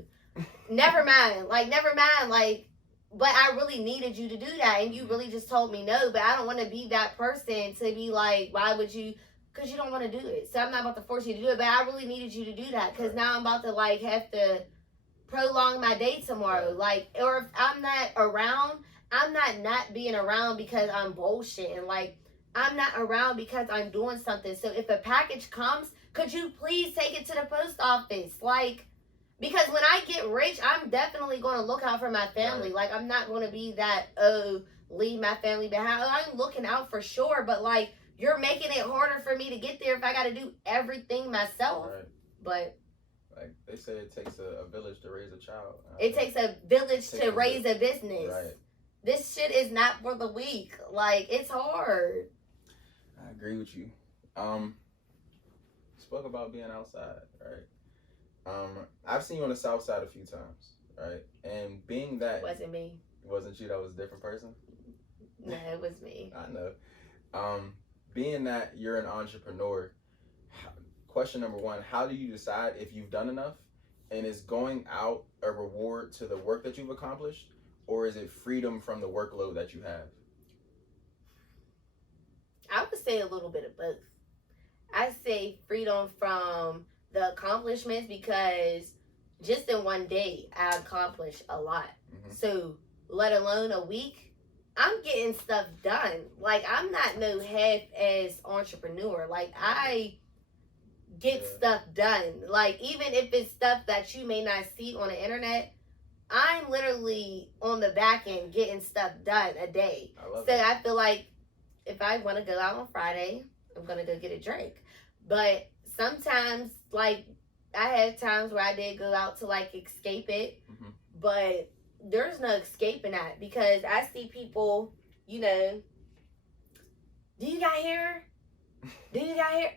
Never mind. Like, but I really needed you to do that. And you really just told me no. But I don't want to be that person to be like, why would you? Because you don't want to do it. So I'm not about to force you to do it. But I really needed you to do that. Because now I'm about to, like, have to prolong my day tomorrow. Like, or if I'm not around, I'm not being around because I'm bullshitting. Like, I'm not around because I'm doing something. So if a package comes, could you please take it to the post office? Like, because when I get rich, I'm definitely going to look out for my family. Like, I'm not going to be that, leave my family behind. I'm looking out for sure, but, like, you're making it harder for me to get there if I got to do everything myself. Right. But, like they say, it takes a village to raise a child. It takes a village to raise a business. Right. This shit is not for the weak. Like, it's hard. I agree with you. Spoke about being outside, right? I've seen you on the south side a few times, right? And being that wasn't me. Wasn't you? That was a different person? No, it was me. I know. Being that you're an entrepreneur, question number one, how do you decide if you've done enough? And is going out a reward to the work that you've accomplished? Or is it freedom from the workload that you have? I would say a little bit of both. I say freedom from the accomplishments because just in one day, I accomplished a lot. Mm-hmm. So, let alone a week, I'm getting stuff done. Like, I'm not no half-ass entrepreneur. Like, I get stuff done. Like, even if it's stuff that you may not see on the internet, I'm literally on the back end getting stuff done a day. I feel like if I want to go out on Friday, I'm going to go get a drink. But sometimes, like, I had times where I did go out to, like, escape it. Mm-hmm. But there's no escaping that because I see people, you know, do you got hair? Do you got hair?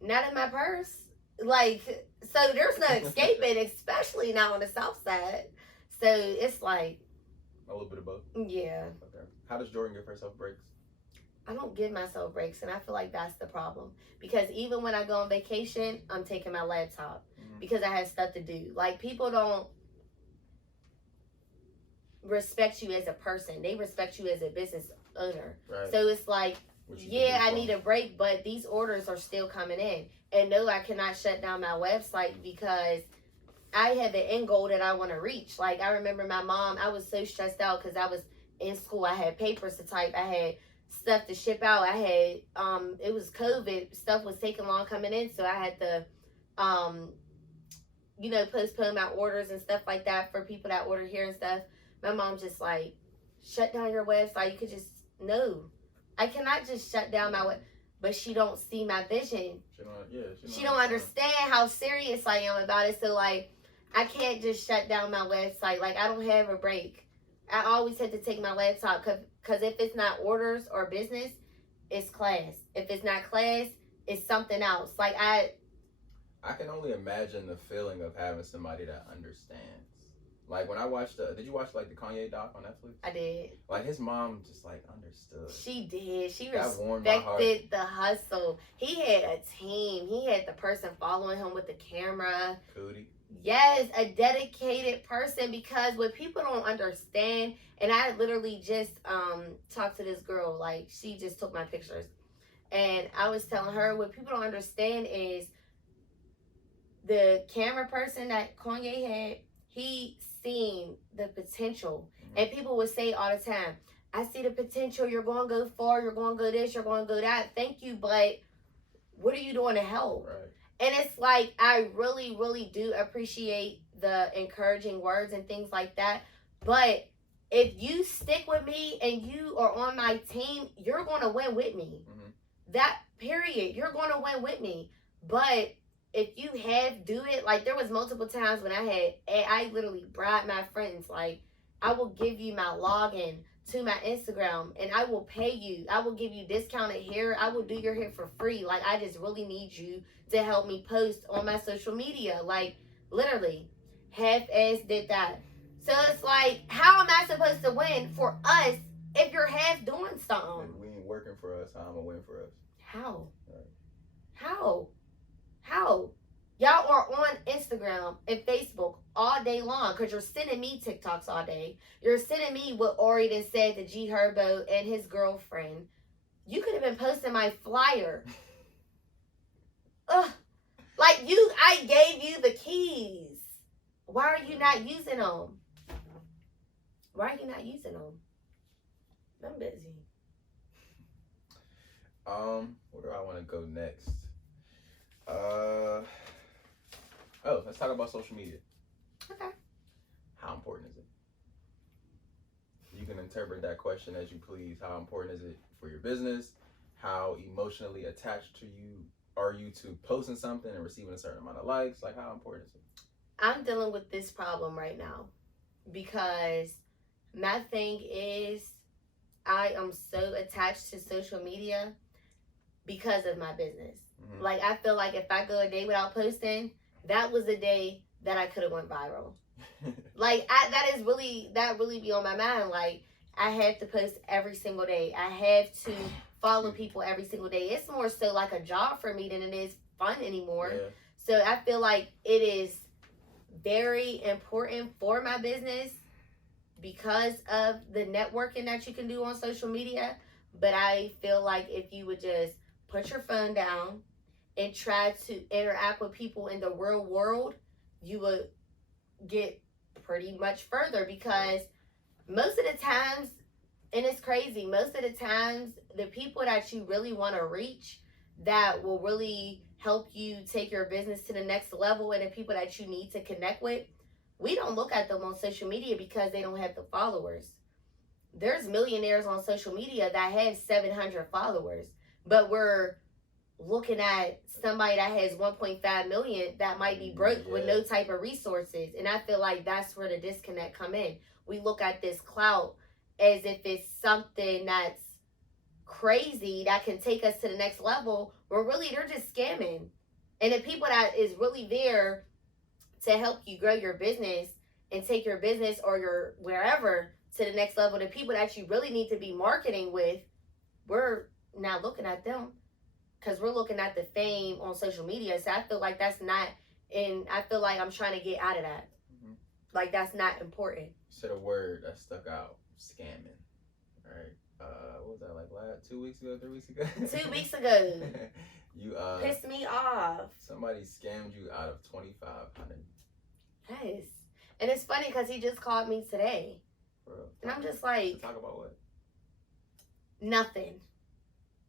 Not in my purse. Like, so there's no escaping, especially now on the south side. So it's like a little bit of both. Yeah. Okay. How does Jordan give herself breaks? I don't give myself breaks, and I feel like that's the problem. Because even when I go on vacation, I'm taking my laptop because I have stuff to do. Like, people don't respect you as a person. They respect you as a business owner. Right. So it's like, yeah, I need a break, but these orders are still coming in. And no, I cannot shut down my website because I have an end goal that I want to reach. Like, I remember my mom, I was so stressed out because I was in school. I had papers to type. I had stuff to ship out. I had, it was COVID. Stuff was taking long coming in. So I had to, you know, postpone my orders and stuff like that for people that order here and stuff. My mom just like, shut down your website. You could just, no. I cannot just shut down my web. But she don't see my vision. She don't understand how serious I am about it. So, like, I can't just shut down my website. Like, I don't have a break. I always have to take my laptop because if it's not orders or business, it's class. If it's not class, it's something else. Like, I can only imagine the feeling of having somebody that understands. Like when I watched did you watch like the Kanye doc on Netflix? I did. Like his mom just like understood. She did. She that warmed my heart. respected the hustle. He had a team. He had the person following him with the camera. Cootie. Yes, a dedicated person, because what people don't understand, and I literally just talked to this girl, like she just took my pictures, and I was telling her what people don't understand is the camera person that Kanye had, he seen the potential. And people would say all the time, I see the potential, you're going to go far, you're going to go this, you're going to go that. Thank you, but what are you doing to help? Right. And it's like, I really, really do appreciate the encouraging words and things like that. But if you stick with me and you are on my team, you're going to win with me. That period, you're going to win with me. But if you do it, like there was multiple times when I literally bribed my friends, like I will give you my login to my Instagram and I will pay you. I will give you discounted hair. I will do your hair for free. Like I just really need you to help me post on my social media. Like literally half-ass did that. So it's like, how am I supposed to win for us if you're half doing something? If we ain't working for us, how am I gonna win for us? How? Right. How? Y'all are on Instagram and Facebook all day long because you're sending me TikToks all day. You're sending me what Ori done said to G Herbo and his girlfriend. You could have been posting my flyer. Ugh. Like I gave you the keys. Why are you not using them? Why are you not using them? I'm busy. Where do I want to go next? Let's talk about social media. Okay. How important is it? You can interpret that question as you please. How important is it for your business? How emotionally attached to you are you to posting something and receiving a certain amount of likes? Like, how important is it? I'm dealing with this problem right now because my thing is I am so attached to social media because of my business. Like, I feel like if I go a day without posting, that was the day that I could have went viral. Like, that really be on my mind. Like, I have to post every single day. I have to follow people every single day. It's more so like a job for me than it is fun anymore. Yeah. So I feel like it is very important for my business because of the networking that you can do on social media. But I feel like if you would just put your phone down and try to interact with people in the real world, you would get pretty much further, because most of the times, and it's crazy, most of the times the people that you really want to reach that will really help you take your business to the next level, and the people that you need to connect with, we don't look at them on social media because they don't have the followers. There's millionaires on social media that have 700 followers, but we're looking at somebody that has 1.5 million that might be broke with no type of resources. And I feel like that's where the disconnect come in. We look at this clout as if it's something that's crazy that can take us to the next level, where really they're just scamming. And the people that is really there to help you grow your business and take your business or your wherever to the next level, the people that you really need to be marketing with, we're not looking at them because we're looking at the fame on social media. So I feel like that's not, and I feel like I'm trying to get out of that. Like, that's not important. You said a word that stuck out: scamming. All right. What was that, like 2 weeks ago, 3 weeks ago? 2 weeks ago. You pissed me off. Somebody scammed you out of $2,500. Yes. And it's funny because he just called me today. Bro, and I'm just like, talk about what? Nothing.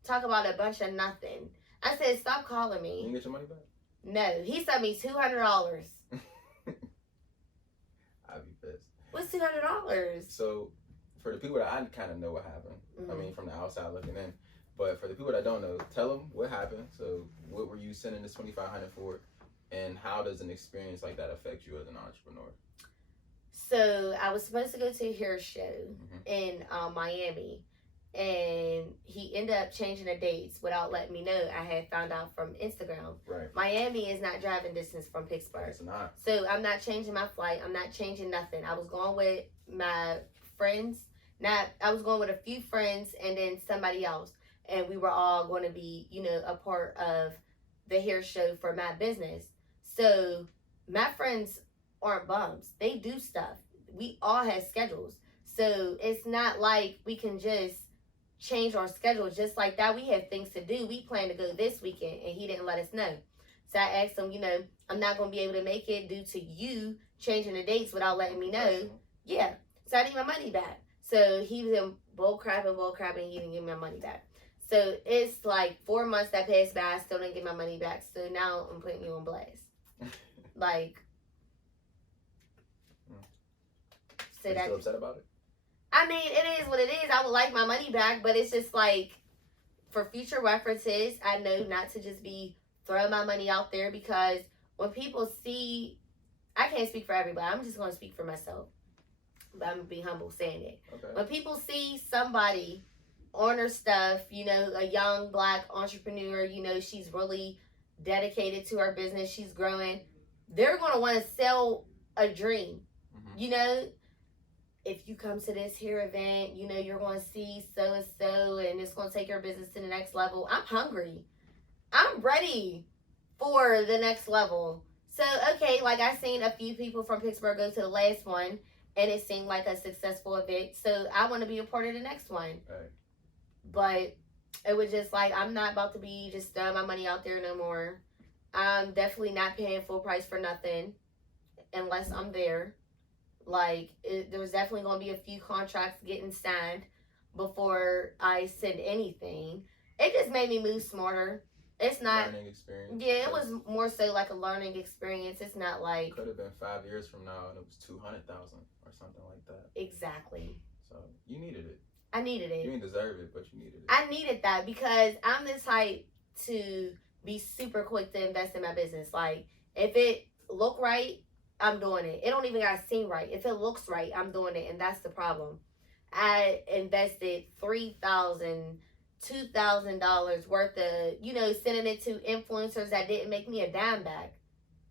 Talk about a bunch of nothing. I said, stop calling me. You didn't get your money back? No. He sent me $200. I'd be pissed. What's $200? So, for the people that I kind of know what happened, I mean, from the outside looking in, but for the people that don't know, tell them what happened. So, what were you sending this $2,500 for, and how does an experience like that affect you as an entrepreneur? So, I was supposed to go to a hair show in Miami, and he ended up changing the dates without letting me know. I had found out from Instagram. Right. Miami is not driving distance from Pittsburgh. It's not. So I'm not changing my flight. I'm not changing nothing. I was going with my friends. I was going with a few friends and then somebody else. And we were all going to be, a part of the hair show for my business. So my friends aren't bums. They do stuff. We all have schedules. So it's not like we can just change our schedule just like that. We have things to do. We plan to go this weekend and he didn't let us know. So I asked him, I'm not going to be able to make it due to you changing the dates without letting me know. Yeah. So I need my money back. So he was in bull crap, and he didn't give me my money back. So it's like 4 months that passed by. I still didn't get my money back. So now I'm putting you on blast. Like, so that. Still upset about it? I mean, it is what it is. I would like my money back, but it's just like, for future references, I know not to just be throwing my money out there, because when people see, I can't speak for everybody. I'm just going to speak for myself. But I'm going to be humble saying it. Okay. When people see somebody on her stuff, a young black entrepreneur, she's really dedicated to her business, she's growing, they're going to want to sell a dream. Mm-hmm. If you come to this here event, you're going to see so-and-so, and it's going to take your business to the next level. I'm hungry. I'm ready for the next level. So, okay, like I seen a few people from Pittsburgh go to the last one, and it seemed like a successful event. So I want to be a part of the next one. Right. But it was just like, I'm not about to be just throwing my money out there no more. I'm definitely not paying full price for nothing unless I'm there. Like, there's definitely going to be a few contracts getting signed before I send anything. It just made me move smarter. It's not learning experience. Yeah, it was more so like a learning experience. It's not like could have been 5 years from now and it was 200,000 or something like that. Exactly. So you needed it. I needed it. You didn't deserve it, but you needed it. I needed that because I'm the type to be super quick to invest in my business. Like, if it look right, I'm doing it. It don't even gotta seem right. If it looks right, I'm doing it, and that's the problem. I invested $3,000, $2,000 worth of, sending it to influencers that didn't make me a dime back.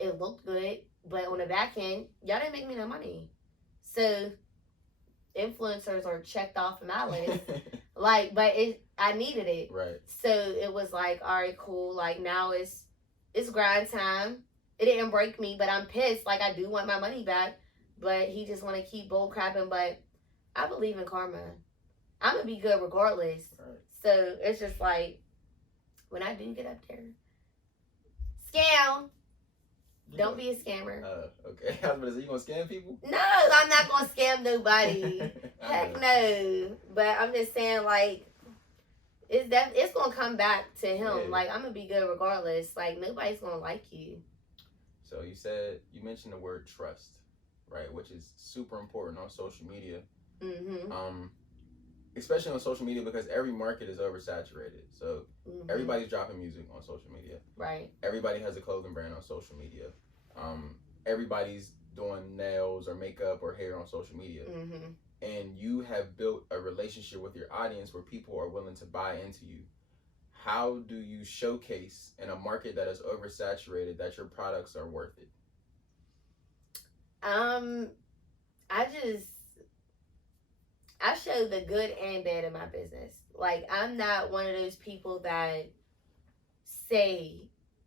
It looked good, but on the back end, y'all didn't make me no money. So influencers are checked off of my list. But I needed it. Right. So it was like, all right, cool. Like, now it's grind time. It didn't break me, but I'm pissed. Like, I do want my money back, but he just want to keep bull crapping. But I believe in karma. I'm going to be good regardless. Right. So it's just like, when I do get up there, scam. Don't be a scammer. Okay. I was going to say, you going to scam people? No, I'm not going to scam nobody. Heck no. But I'm just saying, like, it's going to come back to him. Yeah. Like, I'm going to be good regardless. Like, nobody's going to like you. So you mentioned the word trust, right? Which is super important on social media. Mm-hmm. Especially on social media because every market is oversaturated. So everybody's dropping music on social media. Right. Everybody has a clothing brand on social media. Everybody's doing nails or makeup or hair on social media. Mm-hmm. And you have built a relationship with your audience where people are willing to buy into you. How do you showcase in a market that is oversaturated that your products are worth it? I show the good and bad in my business. Like, I'm not one of those people that say,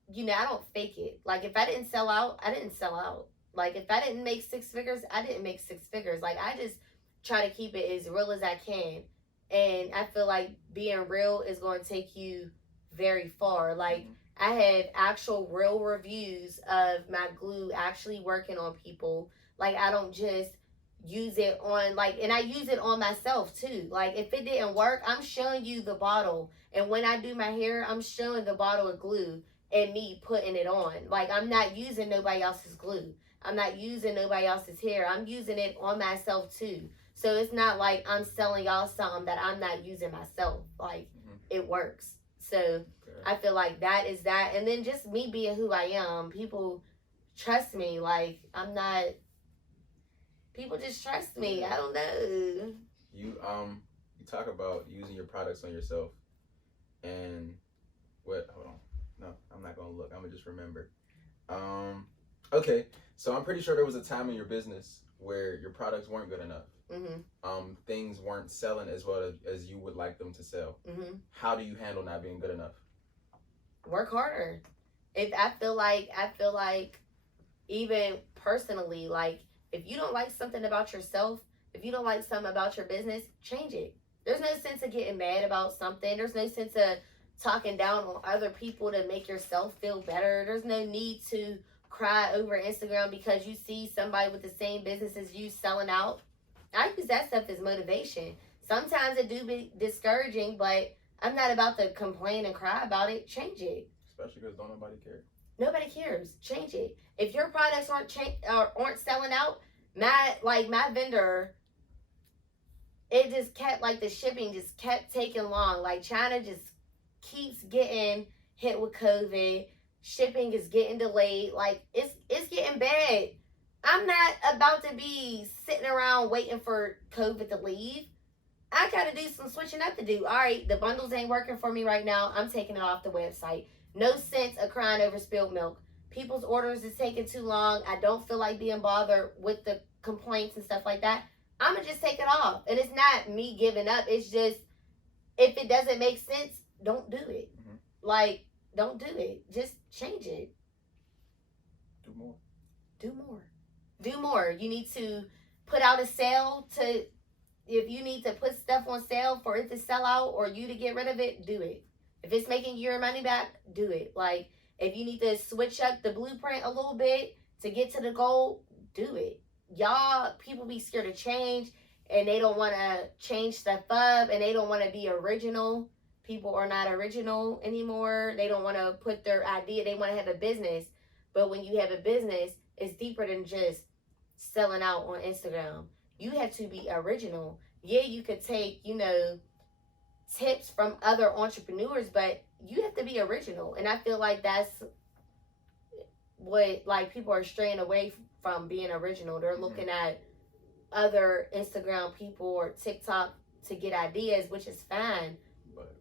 I don't fake it. Like, if I didn't sell out, I didn't sell out. Like, if I didn't make 6 figures, I didn't make 6 figures. Like, I just try to keep it as real as I can. And I feel like being real is going to take you very far. Like, I have actual real reviews of my glue actually working on people. Like, I don't just use it on, like, and I use it on myself too. Like, if it didn't work, I'm showing you the bottle. And when I do my hair, I'm showing the bottle of glue and me putting it on. Like, I'm not using nobody else's glue. I'm not using nobody else's hair. I'm using it on myself too. So it's not like I'm selling y'all something that I'm not using myself. Like, it works. So I feel like that is that. And then just me being who I am, people trust me. Like, I'm not, people just trust me. I don't know. You talk about using your products on yourself, and what? Hold on. No, I'm not gonna look. I'm gonna just remember. Okay, so I'm pretty sure there was a time in your business where your products weren't good enough. Things weren't selling as well as you would like them to sell. How do you handle not being good enough? Work harder. If I feel like even personally, like if you don't like something about yourself, if you don't like something about your business, change it. There's no sense of getting mad about something. There's no sense of talking down on other people to make yourself feel better. There's no need to cry over Instagram because you see somebody with the same business as you selling out. I use that stuff as motivation. Sometimes it do be discouraging, but I'm not about to complain and cry about it. Change it. Especially because don't nobody care. Nobody cares. Change it. If your products aren't selling out, my vendor, it just kept like the shipping just kept taking long. Like China just keeps getting hit with COVID. Shipping is getting delayed. Like it's getting bad. I'm not about to be sitting around waiting for COVID to leave. I gotta do some switching up to do. All right, the bundles ain't working for me right now. I'm taking it off the website. No sense of crying over spilled milk. People's orders is taking too long. I don't feel like being bothered with the complaints and stuff like that. I'm gonna just take it off. And it's not me giving up. It's just if it doesn't make sense, don't do it. Like, don't do it. Just change it. Do more. Do more. Do more. You need to put out a sale to, if you need to put stuff on sale for it to sell out or you to get rid of it, do it. If it's making your money back, do it. Like, if you need to switch up the blueprint a little bit to get to the goal, do it. Y'all, people be scared to change and they don't want to change stuff up and they don't want to be original. People are not original anymore. They don't want to put their idea. They want to have a business. But when you have a business, it's deeper than just selling out on Instagram. You have to be original. Yeah, you could take, tips from other entrepreneurs, but you have to be original. And I feel like that's what, like, people are straying away from being original. They're looking at other Instagram people or TikTok to get ideas, which is fine.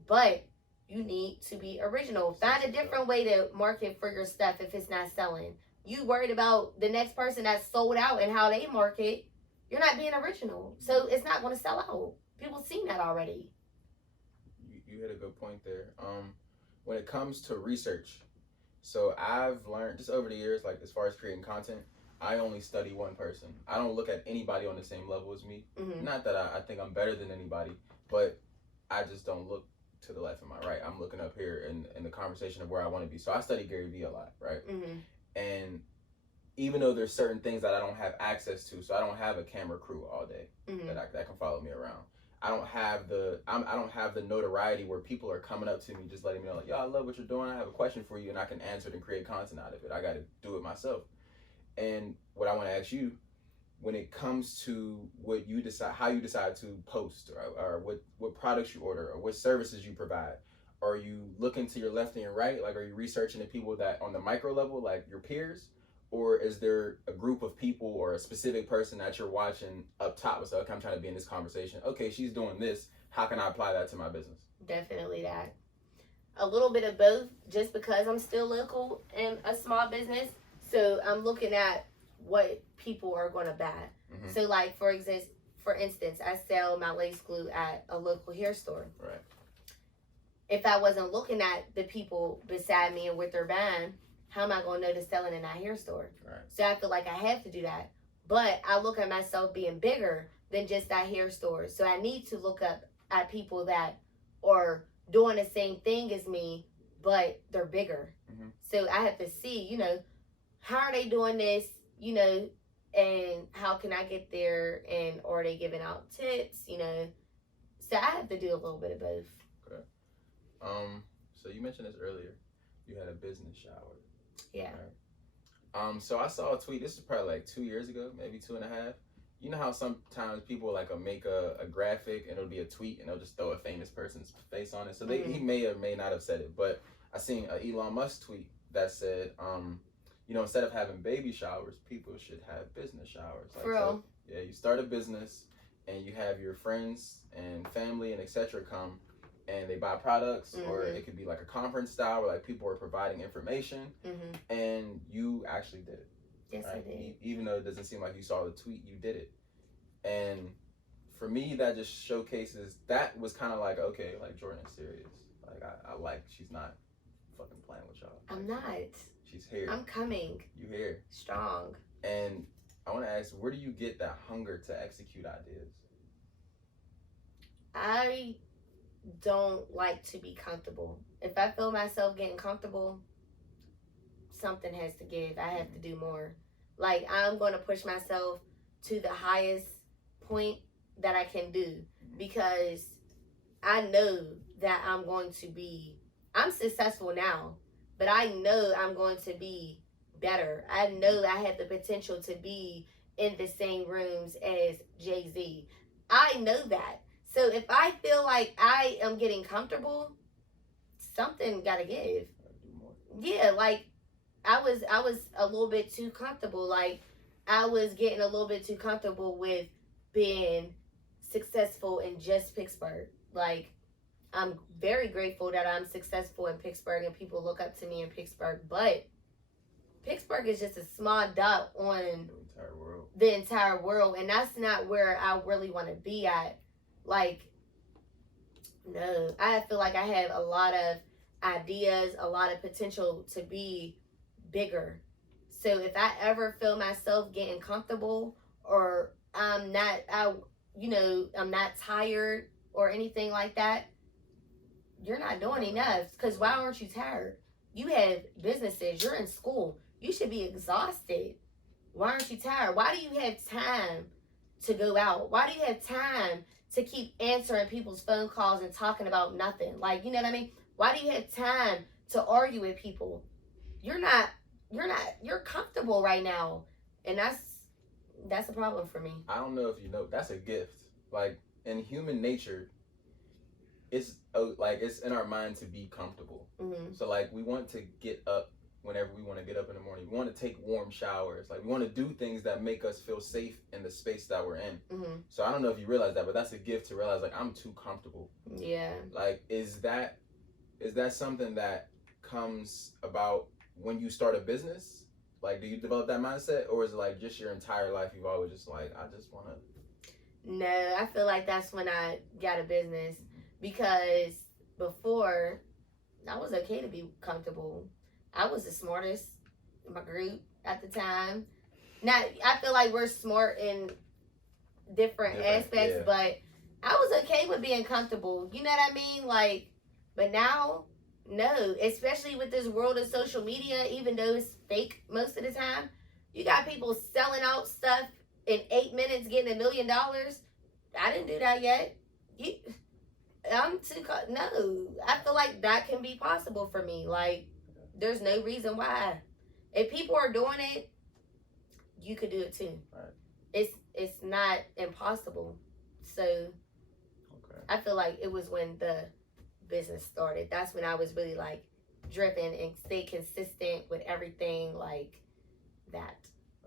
But you need to be original. Find a different way to market for your stuff if it's not selling. You worried about the next person that's sold out and how they market. You're not being original. So it's not going to sell out. People seen that already. You hit a good point there. When it comes to research, so I've learned just over the years, like as far as creating content, I only study one person. I don't look at anybody on the same level as me. Not that I think I'm better than anybody, but I just don't look to the left and my right. I'm looking up here in the conversation of where I want to be. So I study Gary Vee a lot, right? And even though there's certain things that I don't have access to, so I don't have a camera crew all day that can follow me around. I don't have the notoriety where people are coming up to me just letting me know, like, yo, I love what you're doing. I have a question for you, and I can answer it and create content out of it. I got to do it myself. And what I want to ask you, when it comes to what you decide, how you decide to post, or what products you order, or what services you provide, are you looking to your left and your right? Like, are you researching the people that on the micro level, like your peers? Or is there a group of people or a specific person that you're watching up top? So, okay, I'm trying to be in this conversation. Okay, she's doing this. How can I apply that to my business? Definitely that. A little bit of both, just because I'm still local and a small business. So I'm looking at what people are going to buy. So, like, for instance, I sell my lace glue at a local hair store. Right. If I wasn't looking at the people beside me and what they're buying, how am I going to know they're selling in that hair store? Right. So I feel like I have to do that. But I look at myself being bigger than just that hair store. So I need to look up at people that are doing the same thing as me, but they're bigger. So I have to see, how are they doing this, and how can I get there, and are they giving out tips, So I have to do a little bit of both. Okay. So you mentioned this earlier. You had a business shower. Yeah. Right? So I saw a tweet. This is probably like 2 years ago, maybe 2.5. You know how sometimes people like make a graphic and it'll be a tweet and they'll just throw a famous person's face on it. So he may or may not have said it, but I seen an Elon Musk tweet that said, instead of having baby showers, people should have business showers. Like, For real? So, yeah, you start a business and you have your friends and family and etc. come and they buy products, or it could be like a conference style where like people are providing information, and you actually did it. Yes, right? I did. Even though it doesn't seem like you saw the tweet, you did it. And for me, that just showcases, that was kind of like, okay, like Jordan is serious. Like I like, she's not fucking playing with y'all. I'm not. She's here. I'm coming. You here. Strong. And I want to ask, where do you get that hunger to execute ideas? I don't like to be comfortable. If I feel myself getting comfortable, something has to give. I have to do more. Like, I'm going to push myself to the highest point that I can do, because I know that I'm successful now, but I know I'm going to be better. I know I have the potential to be in the same rooms as Jay-Z. I know that. So if I feel like I am getting comfortable, something gotta give. Yeah, like I was a little bit too comfortable. Like I was getting a little bit too comfortable with being successful in just Pittsburgh. Like I'm very grateful that I'm successful in Pittsburgh and people look up to me in Pittsburgh, but Pittsburgh is just a small dot on the entire world, and that's not where I really want to be at. Like, no, I feel like I have a lot of ideas, a lot of potential to be bigger. So if I ever feel myself getting comfortable, or I'm not tired or anything like that, you're not doing enough. Because why aren't you tired? You have businesses, you're in school, you should be exhausted. Why aren't you tired? Why do you have time to go out? Why do you have time to keep answering people's phone calls and talking about nothing? Like, you know what I mean? Why do you have time to argue with people? You're comfortable right now. And that's a problem for me. I don't know if you know, that's a gift. Like in human nature, it's in our mind to be comfortable. So like we want to get up whenever we want to get up in the morning. We want to take warm showers. Like we want to do things that make us feel safe in the space that we're in. So I don't know if you realize that, but that's a gift to realize like I'm too comfortable. Yeah. Like is that something that comes about when you start a business? Like do you develop that mindset, or is it like just your entire life you've always just like, I just want to? No, I feel like that's when I got a business, because before I was okay to be comfortable. I was the smartest in my group at the time. Now, I feel like we're smart in different aspects, yeah. But I was okay with being comfortable. You know what I mean? Like, but now, no. Especially with this world of social media, even though it's fake most of the time. You got people selling out stuff in 8 minutes, getting $1 million. I didn't do that yet. No. I feel like that can be possible for me. Like, there's no reason why. If people are doing it, you could do it too. Right. It's not impossible. So okay. I feel like it was when the business started. That's when I was really like driven and stay consistent with everything like that.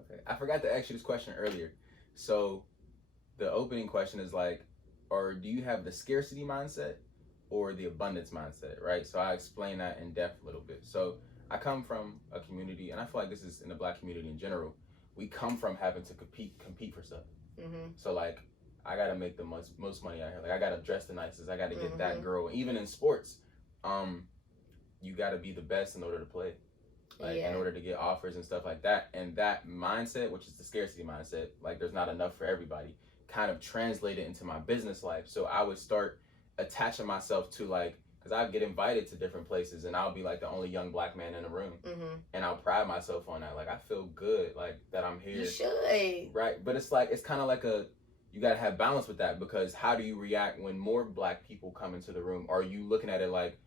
Okay. I forgot to ask you this question earlier. So the opening question is like, or do you have the scarcity mindset or the abundance mindset, right? So I explain that in depth a little bit. So I come from a community, and I feel like this is in the Black community in general, we come from having to compete for stuff. So like, I gotta make the most money out here. Like I gotta dress the nicest. I gotta get that girl. Even in sports, you gotta be the best in order to play. Like in order to get offers and stuff like that. And that mindset, which is the scarcity mindset, like there's not enough for everybody, kind of translated into my business life. So I would start attaching myself to like, because I get invited to different places and I'll be like the only young Black man in the room. And I'll pride myself on that. Like I feel good like that I'm here. You should. Right. But it's like, it's kind of like you got to have balance with that, because how do you react when more Black people come into the room? Are you looking at it like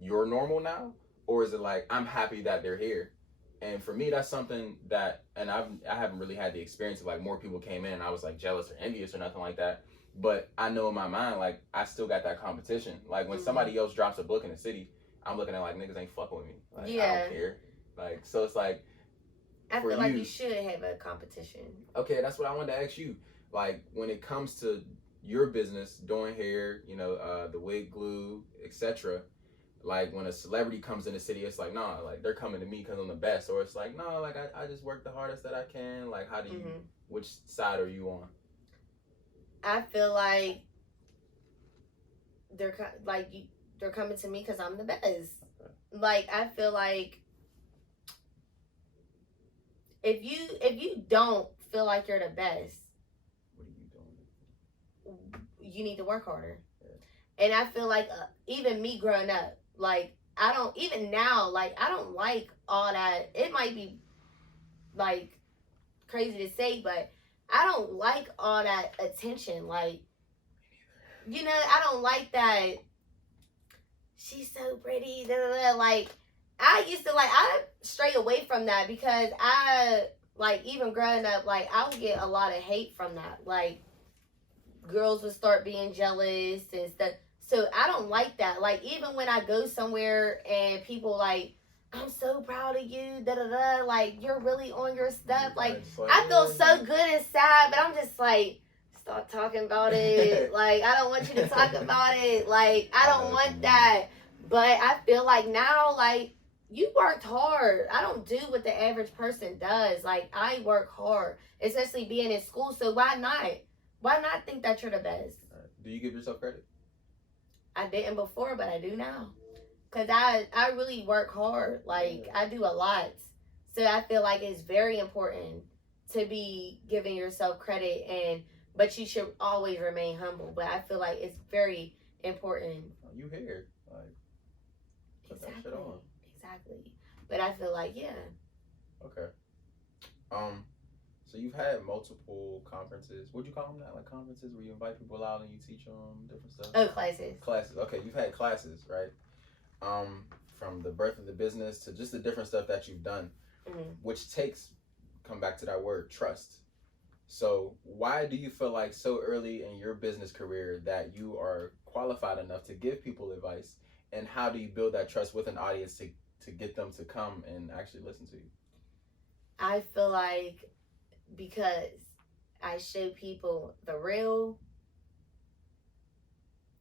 you're normal now? Or is it like, I'm happy that they're here? And for me, that's something that, and I haven't really had the experience of like more people came in and I was like jealous or envious or nothing like that. But I know in my mind, like, I still got that competition. Like, when somebody else drops a book in the city, I'm looking at, like, niggas ain't fucking with me. Like, I don't care. Like, so it's like, I feel like you should have a competition. Okay, that's what I wanted to ask you. Like, when it comes to your business, doing hair, the wig glue, etc. Like when a celebrity comes in the city, it's like, nah, like they're coming to me because I'm the best, or it's like, no, like I just work the hardest that I can. Like, how do you? Which side are you on? I feel like they're coming to me because I'm the best. Okay. Like I feel like if you don't feel like you're the best, what are you doing? You need to work harder. Yeah. And I feel like even me growing up, like I don't even now, like I don't like all that. It might be like crazy to say, but I don't like all that attention. Like, I don't like that. She's so pretty. Da, da, da. Like, I used to I stray away from that because I like even growing up, like I would get a lot of hate from that. Like, girls would start being jealous and stuff. So I don't like that. Like, even when I go somewhere and people like, I'm so proud of you, da da da. Like, you're really on your stuff. Like I feel so good and sad, but I'm just like, stop talking about it. Like, I don't want you to talk about it. Like, I don't want that. But I feel like now, like, you worked hard. I don't do what the average person does. Like, I work hard, especially being in school. So why not? Why not think that you're the best? Do you give yourself credit? I didn't before, but I do now. Because I really work hard. Like, I do a lot. So I feel like it's very important to be giving yourself credit, but you should always remain humble. But I feel like it's very important. You here. Like, put that shit on. Exactly. But I feel like, yeah. Okay. So you've had multiple conferences. What'd you call them? That like conferences where you invite people out and you teach them different stuff. Oh, classes. Classes. Okay, you've had classes, right? From the birth of the business to just the different stuff that you've done, which come back to that word, trust. So why do you feel like so early in your business career that you are qualified enough to give people advice, and how do you build that trust with an audience to get them to come and actually listen to you? I feel like because I show people the real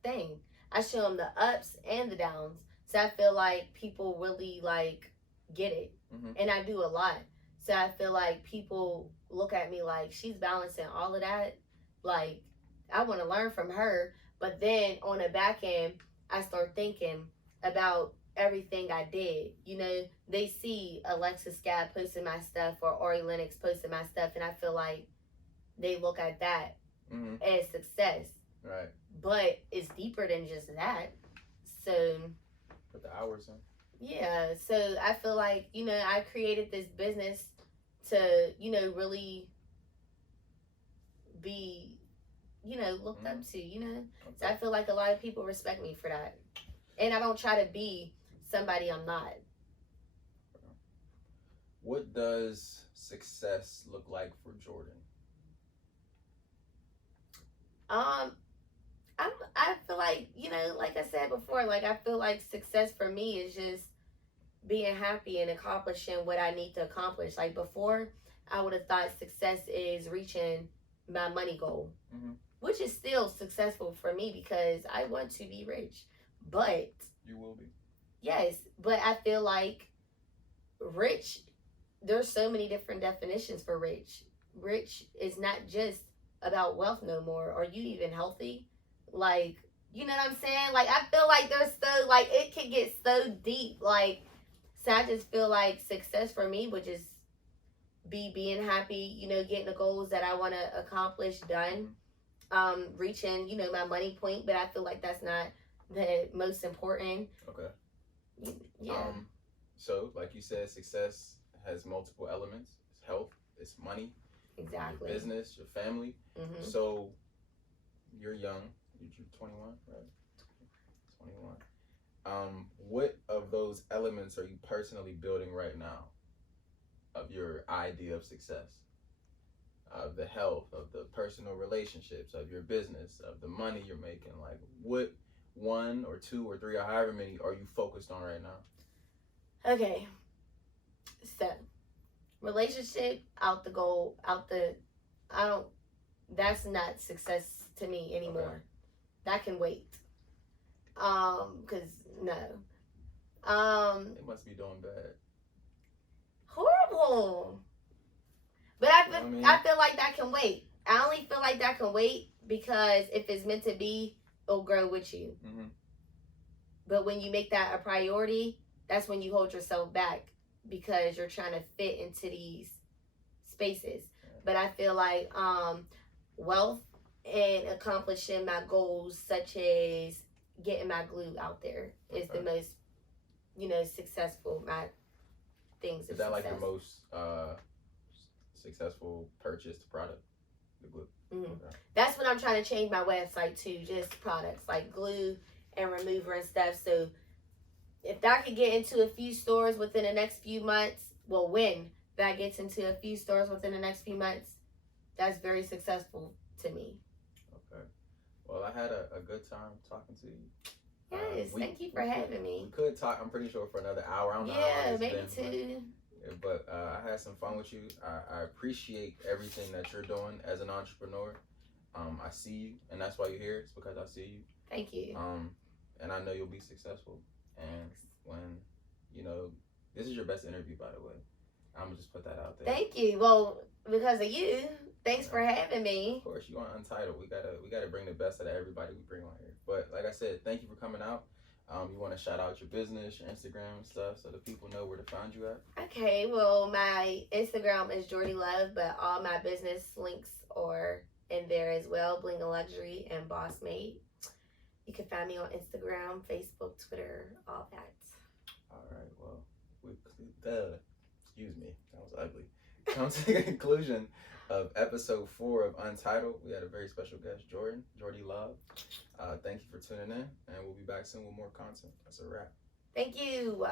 thing. I show them the ups and the downs. So I feel like people really like get it. And I do a lot. So I feel like people look at me like, she's balancing all of that. Like, I want to learn from her. But then on the back end, I start thinking about everything I did. They see Alexis Scab posting my stuff or Ori Lennox posting my stuff, and I feel like they look at that as success. Right. But it's deeper than just that. So put the hours in. Yeah. So I feel like, I created this business to, really be, looked up to, Okay. So I feel like a lot of people respect me for that. And I don't try to be somebody I'm not. What does success look like for Jordan? I feel like, like I said before, like I feel like success for me is just being happy and accomplishing what I need to accomplish. Like before, I would have thought success is reaching my money goal, which is still successful for me because I want to be rich. But you will be. Yes, but I feel like rich, there's so many different definitions for rich. Rich is not just about wealth no more. Are you even healthy? Like, you know what I'm saying? Like, I feel like there's so, like, it can get so deep. Like, so I just feel like success for me would just be being happy, getting the goals that I want to accomplish done, reaching, my money point. But I feel like that's not the most important. Okay. Yeah. So, like you said, success has multiple elements. It's health, it's money, exactly, your business, your family. So, you're young. You're 21, right? 21. What of those elements are you personally building right now of your idea of success? Of the health, of the personal relationships, of your business, of the money you're making? Like, what one or two or three or however many are you focused on right now? Okay. So, relationship, that's not success to me anymore. Okay. That can wait. Cause no. They must be doing bad. Horrible. But I feel like that can wait. I only feel like that can wait because if it's meant to be, it'll grow with you. Mm-hmm. But when you make that a priority, that's when you hold yourself back because you're trying to fit into these spaces. But I feel like wealth and accomplishing my goals, such as getting my glue out there, is the most, successful. My things. Is that like your most successful purchased product? The glue. Mm-hmm. Okay. That's what I'm trying to change my website to, just products like glue and remover and stuff. So if that could get into a few stores within the next few months, well, when that gets into a few stores within the next few months, that's very successful to me. Okay. Well, I had a good time talking to you. Yes, thank you for having me. We could talk, I'm pretty sure, for another hour. I don't know how Yeah, long maybe it's been, two. But I had some fun with you. I appreciate everything that you're doing as an entrepreneur. I see you, and that's why you're here. It's because I see you. Thank you. And I know you'll be successful. And when, this is your best interview, by the way. I'm gonna just put that out there. Thank you. Well, because of you. Thanks for having me. Of course, you on Untitled. We gotta bring the best out of everybody we bring on here. But like I said, thank you for coming out. You want to shout out your business, your Instagram and stuff, so the people know where to find you at? Okay, well, my Instagram is Jordie Love, but all my business links are in there as well. Bling and Luxury and Boss Made. You can find me on Instagram, Facebook, Twitter, all that. All right, well, excuse me, that was ugly. Come to the conclusion of episode 4 of Untitled. We had a very special guest, Jordie Love. Thank you for tuning in, and we'll be back soon with more content. That's a wrap. Thank you.